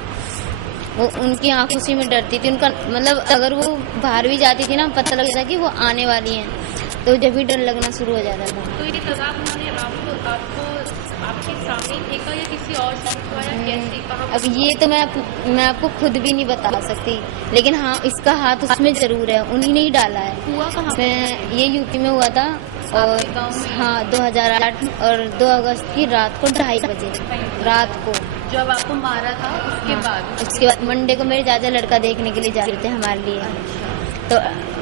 वो उनकी आंखों से मैं डरती थी। उनका मतलब अगर वो बाहर भी जाती थी ना, पता लग जाता कि वो आने वाली हैं, तो जब भी डर लगना शुरू हो जाता था। तो ये तज़ाब उन्होंने आपको आपके सामने फेंका या किसी और से या कैसे, कहाँ? अब ये तो मैं आपको खुद भी नहीं बता सकती, लेकिन हाँ इसका हाथ उसमें जरूर है, उन्हीं ने ही डाला है। हुआ कहाँ? मैं ये यूपी में हुआ था और हाँ 2008 और 2 अगस्त की रात को 2:30 बजे रात को। जब आपको मारा था उसके बाद मंडे को मेरे चाचा लड़का देखने के लिए जा रहे थे हमारे लिए, तो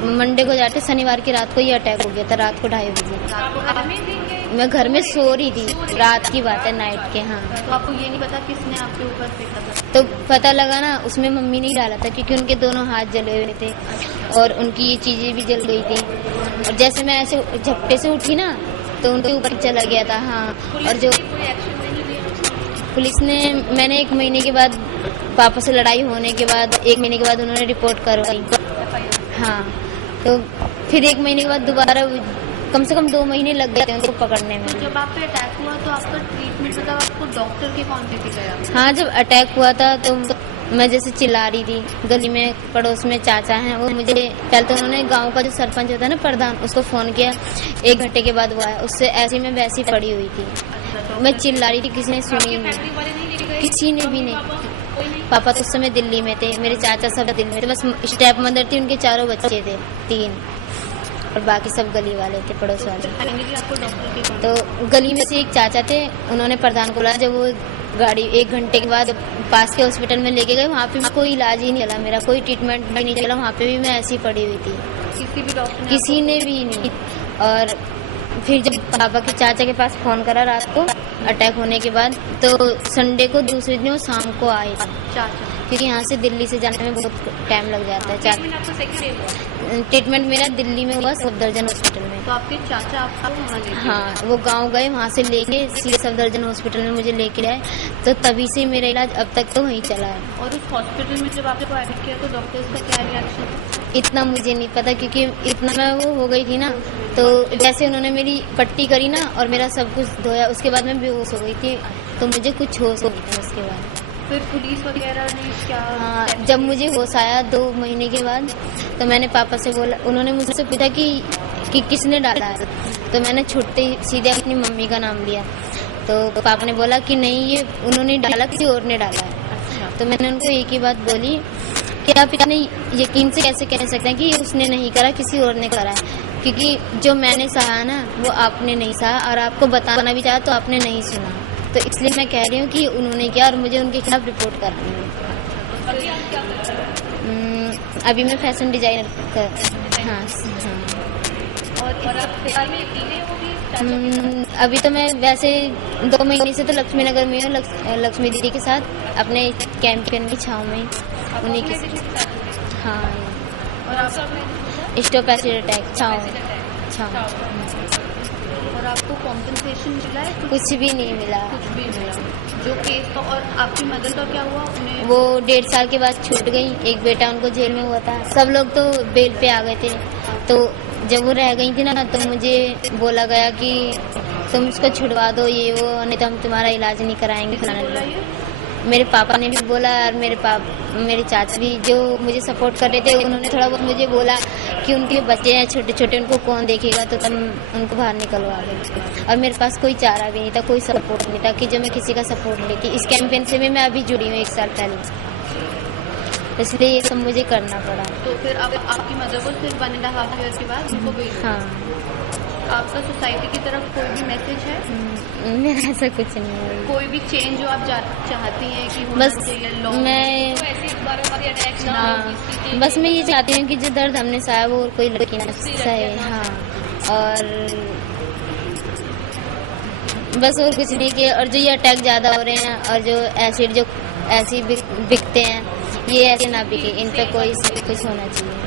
मंडे को जाते शनिवार की रात को ये अटैक हो गया था रात को 2:30 बजे। मैं घर में सो रही थी, रात की बात है, नाइट के। हाँ तो आपको ये नहीं पता किसने आपके ऊपर फेंका था? तो पता लगा ना, उसमें मम्मी ने ही डाला था क्योंकि उनके दोनों हाथ जले हुए थे और उनकी ये चीजें भी जल गई थी। और जैसे मैं ऐसे झपटे से उठी ना तो उनके ऊपर चला गया था। हाँ और जो पुलिस ने, मैंने 1 महीने के बाद पापा से लड़ाई होने के बाद 1 महीने के बाद उन्होंने रिपोर्ट करवाई। हाँ तो फिर 1 महीने के बाद दोबारा कम से कम 2 महीने लग गए थे उनको पकड़ने में। जब आप पे अटैक हुआ तो आपका ट्रीटमेंट मतलब आपको डॉक्टर के कौन लेके गया? हाँ जब अटैक हुआ था तो मैं जैसे चिल्ला रही थी, गली में पड़ोस में चाचा हैं, वो मुझे पहले तो उन्होंने गांव का जो सरपंच होता है ना प्रधान, उसको फोन किया। 1 घंटे के बाद वो आया, उससे ऐसी मैं वैसी पड़ी हुई थी। मैं चिल्ला रही थी, किसी ने सुनी नहीं, किसी ने भी नहीं। पापा तो उस समय दिल्ली में थे, मेरे चाचा सब दिल्ली में थे, बस स्टेप मदर थी, उनके 4 बच्चे थे 3, और बाकी सब गली वाले थे, पड़ोस वाले। तो गली में से एक चाचा थे, उन्होंने प्रधान को बुलाया। जब वो गाड़ी 1 घंटे के बाद पास के हॉस्पिटल में लेके गए, वहाँ पे कोई इलाज ही नहीं चला, मेरा कोई ट्रीटमेंट भी नहीं चला। वहाँ पे भी मैं ऐसी पड़ी हुई थी, किसी भी डॉक्टर किसी ने भी नहीं। और फिर जब पापा के चाचा के पास फोन करा रात को अटैक होने के बाद, तो संडे को दूसरे दिन वो शाम को आए थे, क्योंकि यहाँ से दिल्ली से जाने में बहुत टाइम लग जाता है। ट्रीटमेंट मेरा दिल्ली में हुआ सफदरजंग हॉस्पिटल में। तो आपके चाचा आपको वहाँ लेके? हाँ वो गांव गए, वहाँ से लेके सीधे सफदरजंग हॉस्पिटल में मुझे लेके आए, तो तभी से मेरा इलाज अब तक तो वहीं चला है। और उस हॉस्पिटल में जब आपको एडमिट किया तो डॉक्टर्स का क्या रिएक्शन? इतना मुझे नहीं पता क्योंकि इतना मैं वो हो गई थी ना, तो जैसे उन्होंने मेरी पट्टी करी ना और मेरा सब कुछ धोया, उसके बाद मैं बेहोश हो गई थी, तो मुझे कुछ होश हो गया उसके बाद। फिर पुलिस वगैरह ने क्या? हाँ जब मुझे होश आया 2 महीने के बाद, तो मैंने पापा से बोला, उन्होंने मुझसे पूछा कि किसने डाला है, तो मैंने छुट्टे सीधे अपनी मम्मी का नाम लिया। तो पापा ने बोला कि नहीं ये उन्होंने डाला, किसी और ने डाला है। तो मैंने उनको एक ही बात बोली कि आप इतने यकीन से कैसे कह सकते हैं कि उसने नहीं करा, किसी और ने करा है, क्योंकि जो मैंने सहा ना वो आपने नहीं सहा, और आपको बताना भी चाहा तो आपने नहीं सुना। तो इसलिए मैं कह रही हूँ कि उन्होंने किया और मुझे उनके खिलाफ रिपोर्ट करनी है। अभी मैं फैशन डिजाइनर कर, हाँ। अभी तो मैं वैसे 2 महीने से तो लक्ष्मी नगर में हूँ, लक्ष्मी दीदी के साथ अपने कैंपेन की छाँव में, उन्हीं के साथ। हाँ स्टॉप एसिड अटैक छाँव। और आपको कॉम्पेंसेशन मिला है? कुछ भी नहीं मिला। कुछ भी मिला। जो केस का, और आपकी मदर का क्या हुआ? उन्हें वो 1.5 साल के बाद छूट गई, एक बेटा उनको जेल में हुआ था, सब लोग तो बेल पे आ गए थे। तो जब वो रह गई थी ना, तो मुझे बोला गया कि तुम उसको छुड़वा दो, ये वो, नहीं तो हम तुम्हारा इलाज नहीं कराएंगे। मेरे पापा ने भी बोला और मेरे चाचा भी जो मुझे सपोर्ट कर रहे थे, उन्होंने थोड़ा बहुत मुझे बोला कि उनके बच्चे हैं छोटे छोटे, उनको कौन देखेगा, तो तुम उनको बाहर निकलवा दो। और मेरे पास कोई चारा भी नहीं था, कोई सपोर्ट नहीं था कि जो मैं किसी का सपोर्ट लेती। इस कैंपेन से भी मैं अभी जुड़ी हूँ 1 साल पहले, इसलिए ये सब मुझे करना पड़ा। तो फिर अब आपकी मदर को सिर्फ 1.5 ईयर के बाद उनको भेज? हाँ। आपका सोसाइटी की तरफ कोई भी मैसेज है? मेरा ऐसा कुछ नहीं है। कोई भी चेंज जो आप चाहती हैं कि बस मैं बस मैं ये चाहती हूँ कि जो दर्द हमने सहा वो और कोई लड़की ना सहे। हाँ और बस और कुछ नहीं किया। और जो ये अटैक ज़्यादा हो रहे हैं और जो एसिड जो ऐसे बिकते हैं, ये ऐसे ना बिके, इन पे कोई कुछ होना चाहिए।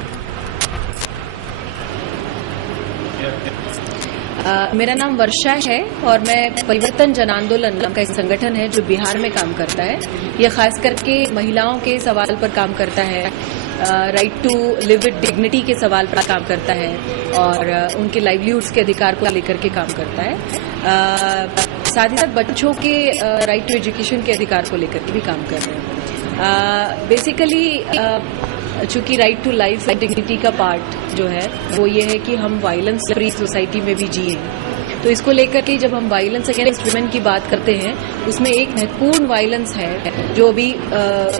मेरा नाम वर्षा है और मैं परिवर्तन जन आंदोलन नाम का एक संगठन है जो बिहार में काम करता है। यह खास करके महिलाओं के सवाल पर काम करता है, right to live with dignity के सवाल पर काम करता है और उनके लाइवलीहुड्स के अधिकार को लेकर के काम करता है। साथ ही साथ बच्चों के राइट टू एजुकेशन के अधिकार को लेकर के भी काम कर रहे हैं। बेसिकली चूंकि right to life and dignity का पार्ट जो है वो ये है कि हम वायलेंस फ्री सोसाइटी में भी जिए, तो इसको लेकर के जब हम वायलेंस अगेंस्ट वुमेन की बात करते हैं उसमें एक महत्वपूर्ण वायलेंस है जो अभी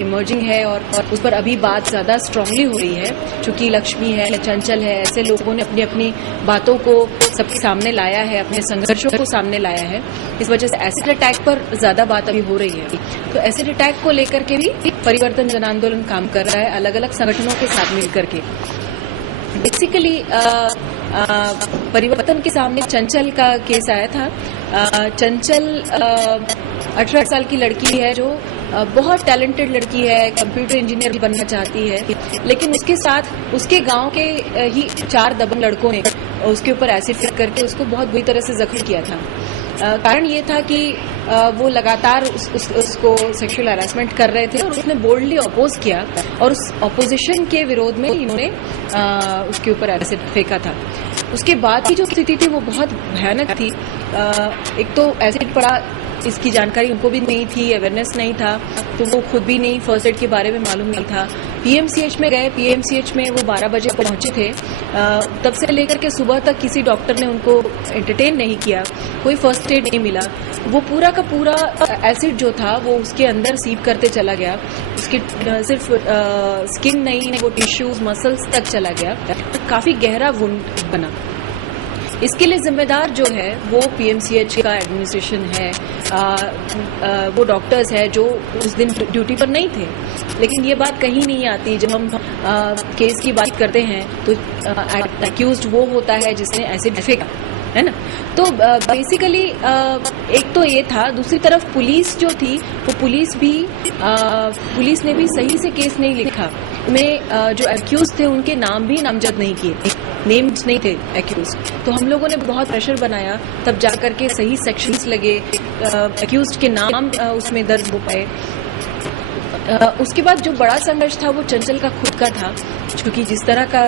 इमर्जिंग है और उस पर अभी बात ज्यादा स्ट्रांगली हो रही है। चूंकि लक्ष्मी है, चंचल है, ऐसे लोगों ने अपनी अपनी बातों को सबके सामने लाया है, अपने संघर्षों को सामने लाया है, इस वजह से एसिड अटैक पर ज्यादा बात अभी हो रही है। तो एसिड अटैक को लेकर के भी परिवर्तन जन आंदोलन काम कर रहा है अलग अलग संगठनों के साथ मिलकर के। बेसिकली परिवर्तन के सामने चंचल का केस आया था। चंचल 18 साल की लड़की है जो बहुत टैलेंटेड लड़की है, कंप्यूटर इंजीनियर बनना चाहती है, लेकिन उसके साथ उसके गांव के ही 4 दबंग लड़कों ने उसके ऊपर एसिड फेंक करके उसको बहुत बुरी तरह से जख्मी किया था। कारण ये था कि वो लगातार उसको सेक्सुअल हैरेसमेंट कर रहे थे और उसने बोल्डली अपोज किया और उस अपोजिशन के विरोध में इन्होंने उसके ऊपर एसिड फेंका था। उसके बाद की जो स्थिति थी वो बहुत भयानक थी। एक तो एसिड पड़ा, इसकी जानकारी उनको भी नहीं थी, अवेयरनेस नहीं था, तो वो खुद भी नहीं, फर्स्ट एड के बारे में मालूम नहीं था। पीएमसीएच में गए, पीएमसीएच में वो 12 बजे पहुंचे थे। तब से लेकर के सुबह तक किसी डॉक्टर ने उनको एंटरटेन नहीं किया, कोई फर्स्ट एड नहीं मिला। वो पूरा का पूरा एसिड जो था वो उसके अंदर सीप करते चला गया, उसकी सिर्फ स्किन नहीं, वो टिश्यूज मसल्स तक चला गया, काफी गहरा वुंड बना। इसके लिए जिम्मेदार जो है वो पीएमसीएच का एडमिनिस्ट्रेशन है, वो डॉक्टर्स है जो उस दिन ड्यूटी पर नहीं थे। लेकिन ये बात कहीं नहीं आती जब हम केस की बात करते हैं, तो एक्यूज्ड वो होता है जिसने एसिड फेंका, है ना। तो बेसिकली एक तो ये था। दूसरी तरफ पुलिस जो थी वो पुलिस ने भी सही से केस नहीं लिखा। में जो एक्यूज थे उनके नाम भी नामजद नहीं किए, नेम्स नहीं थे एक्यूज। तो हम लोगों ने बहुत प्रेशर बनाया, तब जाकर के सही सेक्शंस लगे, एक्यूज के नाम उसमें दर्ज हो पाए। उसके बाद जो बड़ा संघर्ष था वो चंचल का खुद का था, क्योंकि जिस तरह का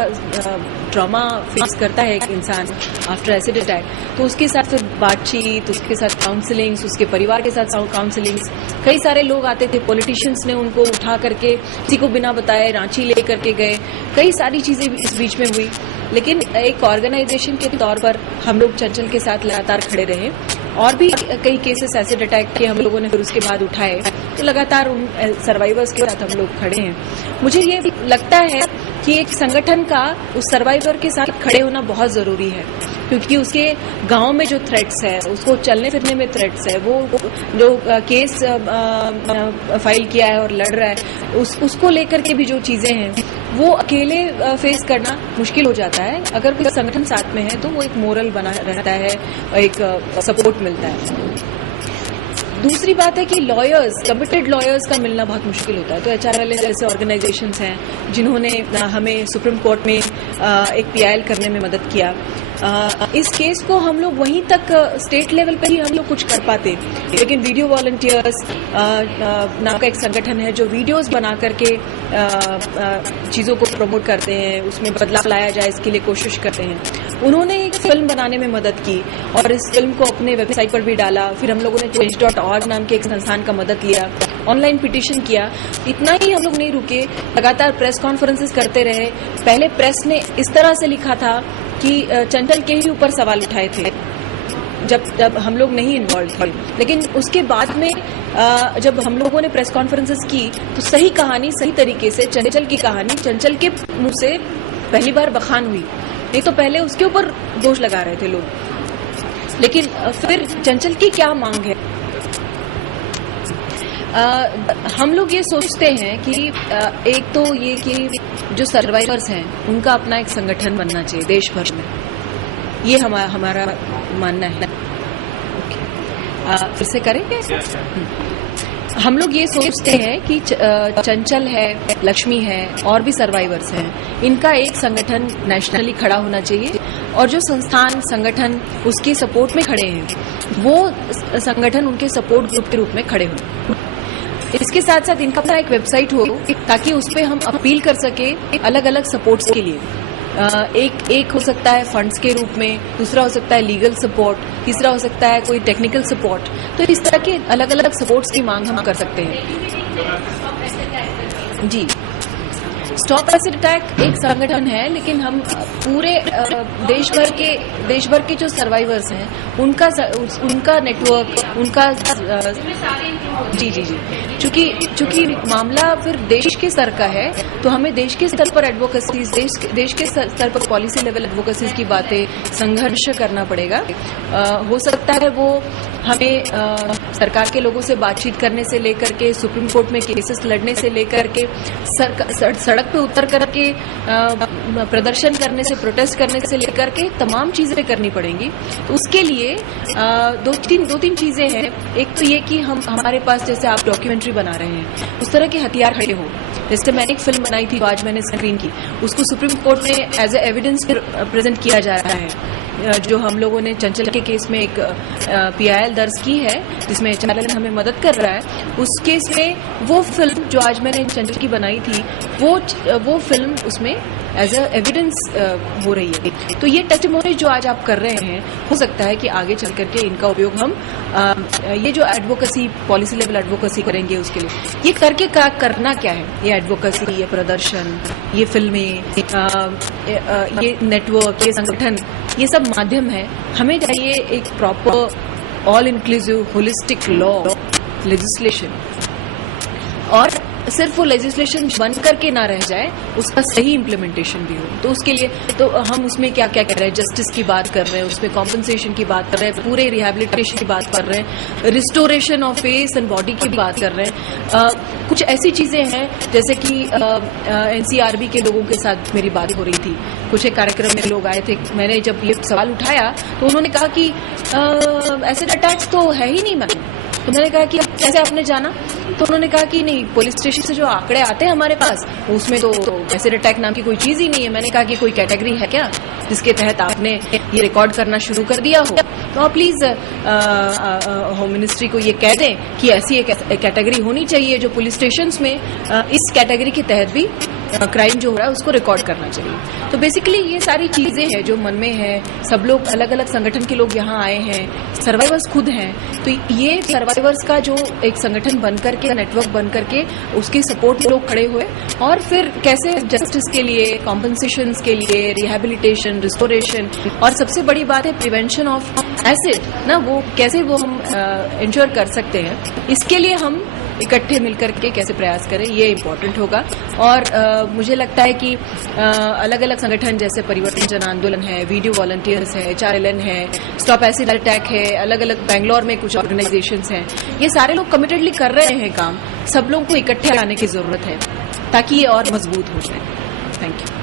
ट्रॉमा फेस करता है एक इंसान आफ्टर एसिड अटैक, तो उसके साथ फिर बातचीत, उसके साथ काउंसलिंग्स, उसके परिवार के साथ काउंसलिंग्स, कई सारे लोग आते थे, पॉलिटिशियंस ने उनको उठा करके किसी को बिना बताए रांची ले करके गए, कई सारी चीजें इस बीच में हुई। लेकिन एक ऑर्गेनाइजेशन के तौर पर हम लोग चंचल के साथ लगातार खड़े रहे और भी कई केसेस एसिड अटैक के हम लोगों ने फिर उसके बाद उठाए, तो लगातार उन सर्वाइवर्स के साथ हम लोग खड़े हैं। मुझे ये लगता है कि एक संगठन का उस सर्वाइवर के साथ खड़े होना बहुत जरूरी है, क्योंकि उसके गांव में जो थ्रेट्स है, उसको चलने फिरने में थ्रेट्स है, वो जो केस फाइल किया है और लड़ रहा है, उसको लेकर के भी जो चीजें हैं वो अकेले फेस करना मुश्किल हो जाता है। अगर कोई संगठन साथ में है तो वो एक मोरल बना रहता है, एक सपोर्ट मिलता है। दूसरी बात है कि लॉयर्स, कमिटेड लॉयर्स का मिलना बहुत मुश्किल होता है। तो HRLA जैसे ऑर्गेनाइजेशंस हैं जिन्होंने हमें सुप्रीम कोर्ट में एक PIL करने में मदद किया। इस केस को हम लोग वहीं तक स्टेट लेवल पर ही हम लोग कुछ कर पाते, लेकिन वीडियो वॉलंटियर्स नाम का एक संगठन है जो वीडियोस बना करके चीज़ों को प्रमोट करते हैं, उसमें बदलाव लाया जाए इसके लिए कोशिश करते हैं। उन्होंने एक फिल्म बनाने में मदद की और इस फिल्म को अपने वेबसाइट पर भी डाला। फिर हम लोगों ने change.org नाम के एक संस्थान का मदद लिया, ऑनलाइन पिटीशन किया। इतना ही हम लोग नहीं रुके, लगातार प्रेस कॉन्फ्रेंसेस करते रहे। पहले प्रेस ने इस तरह से लिखा था कि चंचल के ही ऊपर सवाल उठाए थे जब हम लोग नहीं इन्वॉल्व थे, लेकिन उसके बाद में जब हम लोगों ने प्रेस कॉन्फ्रेंसेस की तो सही कहानी सही तरीके से चंचल की कहानी चंचल के मुंह से पहली बार बखान हुई। नहीं तो पहले उसके ऊपर दोष लगा रहे थे लोग। लेकिन फिर चंचल की क्या मांग है? हम लोग ये सोचते हैं कि एक तो ये कि जो सर्वाइवर्स हैं उनका अपना एक संगठन बनना चाहिए देश भर में। ये हमारा मानना है। फिर से करेंगे। हम लोग ये सोचते हैं कि चंचल है, लक्ष्मी है और भी सर्वाइवर्स हैं, इनका एक संगठन नेशनली खड़ा होना चाहिए और जो संस्थान संगठन उसके सपोर्ट में खड़े हैं वो संगठन उनके सपोर्ट ग्रुप के रूप में खड़े हों। इसके साथ साथ इनका अपना एक वेबसाइट हो ताकि उस पर हम अपील कर सके अलग अलग सपोर्ट्स के लिए। एक हो सकता है फंड्स के रूप में, दूसरा हो सकता है लीगल सपोर्ट, तीसरा हो सकता है कोई टेक्निकल सपोर्ट। तो इस तरह के अलग अलग सपोर्ट्स की मांग हम कर सकते हैं। जी, स्टॉप एसिड अटैक एक संगठन है, लेकिन हम पूरे देश भर के जो सर्वाइवर्स हैं उनका नेटवर्क, उनका जी चूंकि मामला फिर देश के स्तर का है तो हमें देश के स्तर पर एडवोकेसीज, देश के स्तर पर पॉलिसी लेवल एडवोकेसीज की बातें संघर्ष करना पड़ेगा। हो सकता है वो हमें सरकार के लोगों से बातचीत करने से लेकर के सुप्रीम कोर्ट में केसेस लड़ने से लेकर के सड़क पे उतर करके प्रदर्शन करने से, प्रोटेस्ट करने से लेकर के तमाम चीजें करनी पड़ेंगी। तो उसके लिए दो तीन चीजें हैं। एक तो ये कि हमारे पास जैसे आप डॉक्यूमेंट्री बना रहे हैं उस तरह के हथियार खड़े हो। जैसे मैंने एक फिल्म बनाई थी, आज मैंने स्क्रीन की, उसको सुप्रीम कोर्ट में एज ए एविडेंस प्रेजेंट किया जा रहा है। जो हम लोगों ने चंचल के केस में एक PIL दर्ज की है जिसमें HRL हमें मदद कर रहा है, उस केस में वो फिल्म जो आज मैंने चंचल की बनाई थी वो फिल्म उसमें एज अ एविडेंस हो रही है। तो ये टेस्टिमोनी जो आज आप कर रहे हैं, हो सकता है कि आगे चल करके इनका उपयोग हम ये जो एडवोकेसी, पॉलिसी लेवल एडवोकेसी करेंगे उसके लिए, ये करके करना क्या है, ये एडवोकेसी, ये प्रदर्शन, ये फिल्में, ये नेटवर्क, ये संगठन, ये सब माध्यम है। हमें चाहिए एक proper all inclusive holistic law legislation, और सिर्फ वो लेजिस्लेशन बन करके ना रह जाए, उसका सही इम्प्लीमेंटेशन भी हो। तो उसके लिए तो हम उसमें क्या क्या कर रहे हैं, जस्टिस की बात कर रहे हैं, उसमें कॉम्पनसेशन की बात कर रहे हैं, पूरे रिहैबिलिटेशन की बात कर रहे हैं, restoration of face and body की बात कर रहे हैं। कुछ ऐसी चीजें हैं जैसे कि NCRB के लोगों के साथ मेरी बात हो रही थी, कुछ एक कार्यक्रम में लोग आए थे, मैंने जब ये सवाल उठाया तो उन्होंने कहा कि एसिड अटैक्स तो है ही नहीं मैम। तो मैंने कहा कि कैसे आपने जाना? तो उन्होंने कहा कि नहीं, पुलिस स्टेशन से जो आंकड़े आते हैं हमारे पास उसमें तो एसिड अटैक नाम की कोई चीज ही नहीं है। मैंने कहा कि कोई कैटेगरी है क्या जिसके तहत आपने ये रिकॉर्ड करना शुरू कर दिया हो? तो आप प्लीज होम मिनिस्ट्री को ये कह दें कि ऐसी एक कैटेगरी होनी चाहिए जो पुलिस स्टेशन में इस कैटेगरी के तहत भी क्राइम जो हो रहा है उसको रिकॉर्ड करना चाहिए। तो बेसिकली ये सारी चीजें हैं जो मन में है। सब लोग, अलग अलग संगठन के लोग यहाँ आए हैं, सर्वाइवर्स खुद हैं। तो ये सर्वाइवर्स का जो एक संगठन बन करके, नेटवर्क बन करके, उसके सपोर्ट में लोग खड़े हुए और फिर कैसे जस्टिस के लिए, कॉम्पनसेशन के लिए, रिहैबिलिटेशन, रिस्टोरेशन, और सबसे बड़ी बात है प्रिवेंशन ऑफ एसिड ना, वो कैसे वो हम इंश्योर कर सकते हैं, इसके लिए हम इकट्ठे मिलकर के कैसे प्रयास करें, ये इम्पोर्टेंट होगा। और मुझे लगता है कि अलग अलग संगठन जैसे परिवर्तन जन आंदोलन है, वीडियो वॉलंटियर्स है, HRLN है, स्टॉप एसिड अटैक है, अलग अलग बेंगलोर में कुछ ऑर्गेनाइजेशंस हैं, ये सारे लोग कमिटेडली कर रहे हैं काम। सब लोगों को इकट्ठे आने की जरूरत है ताकि ये और मजबूत हो जाए। Thank you.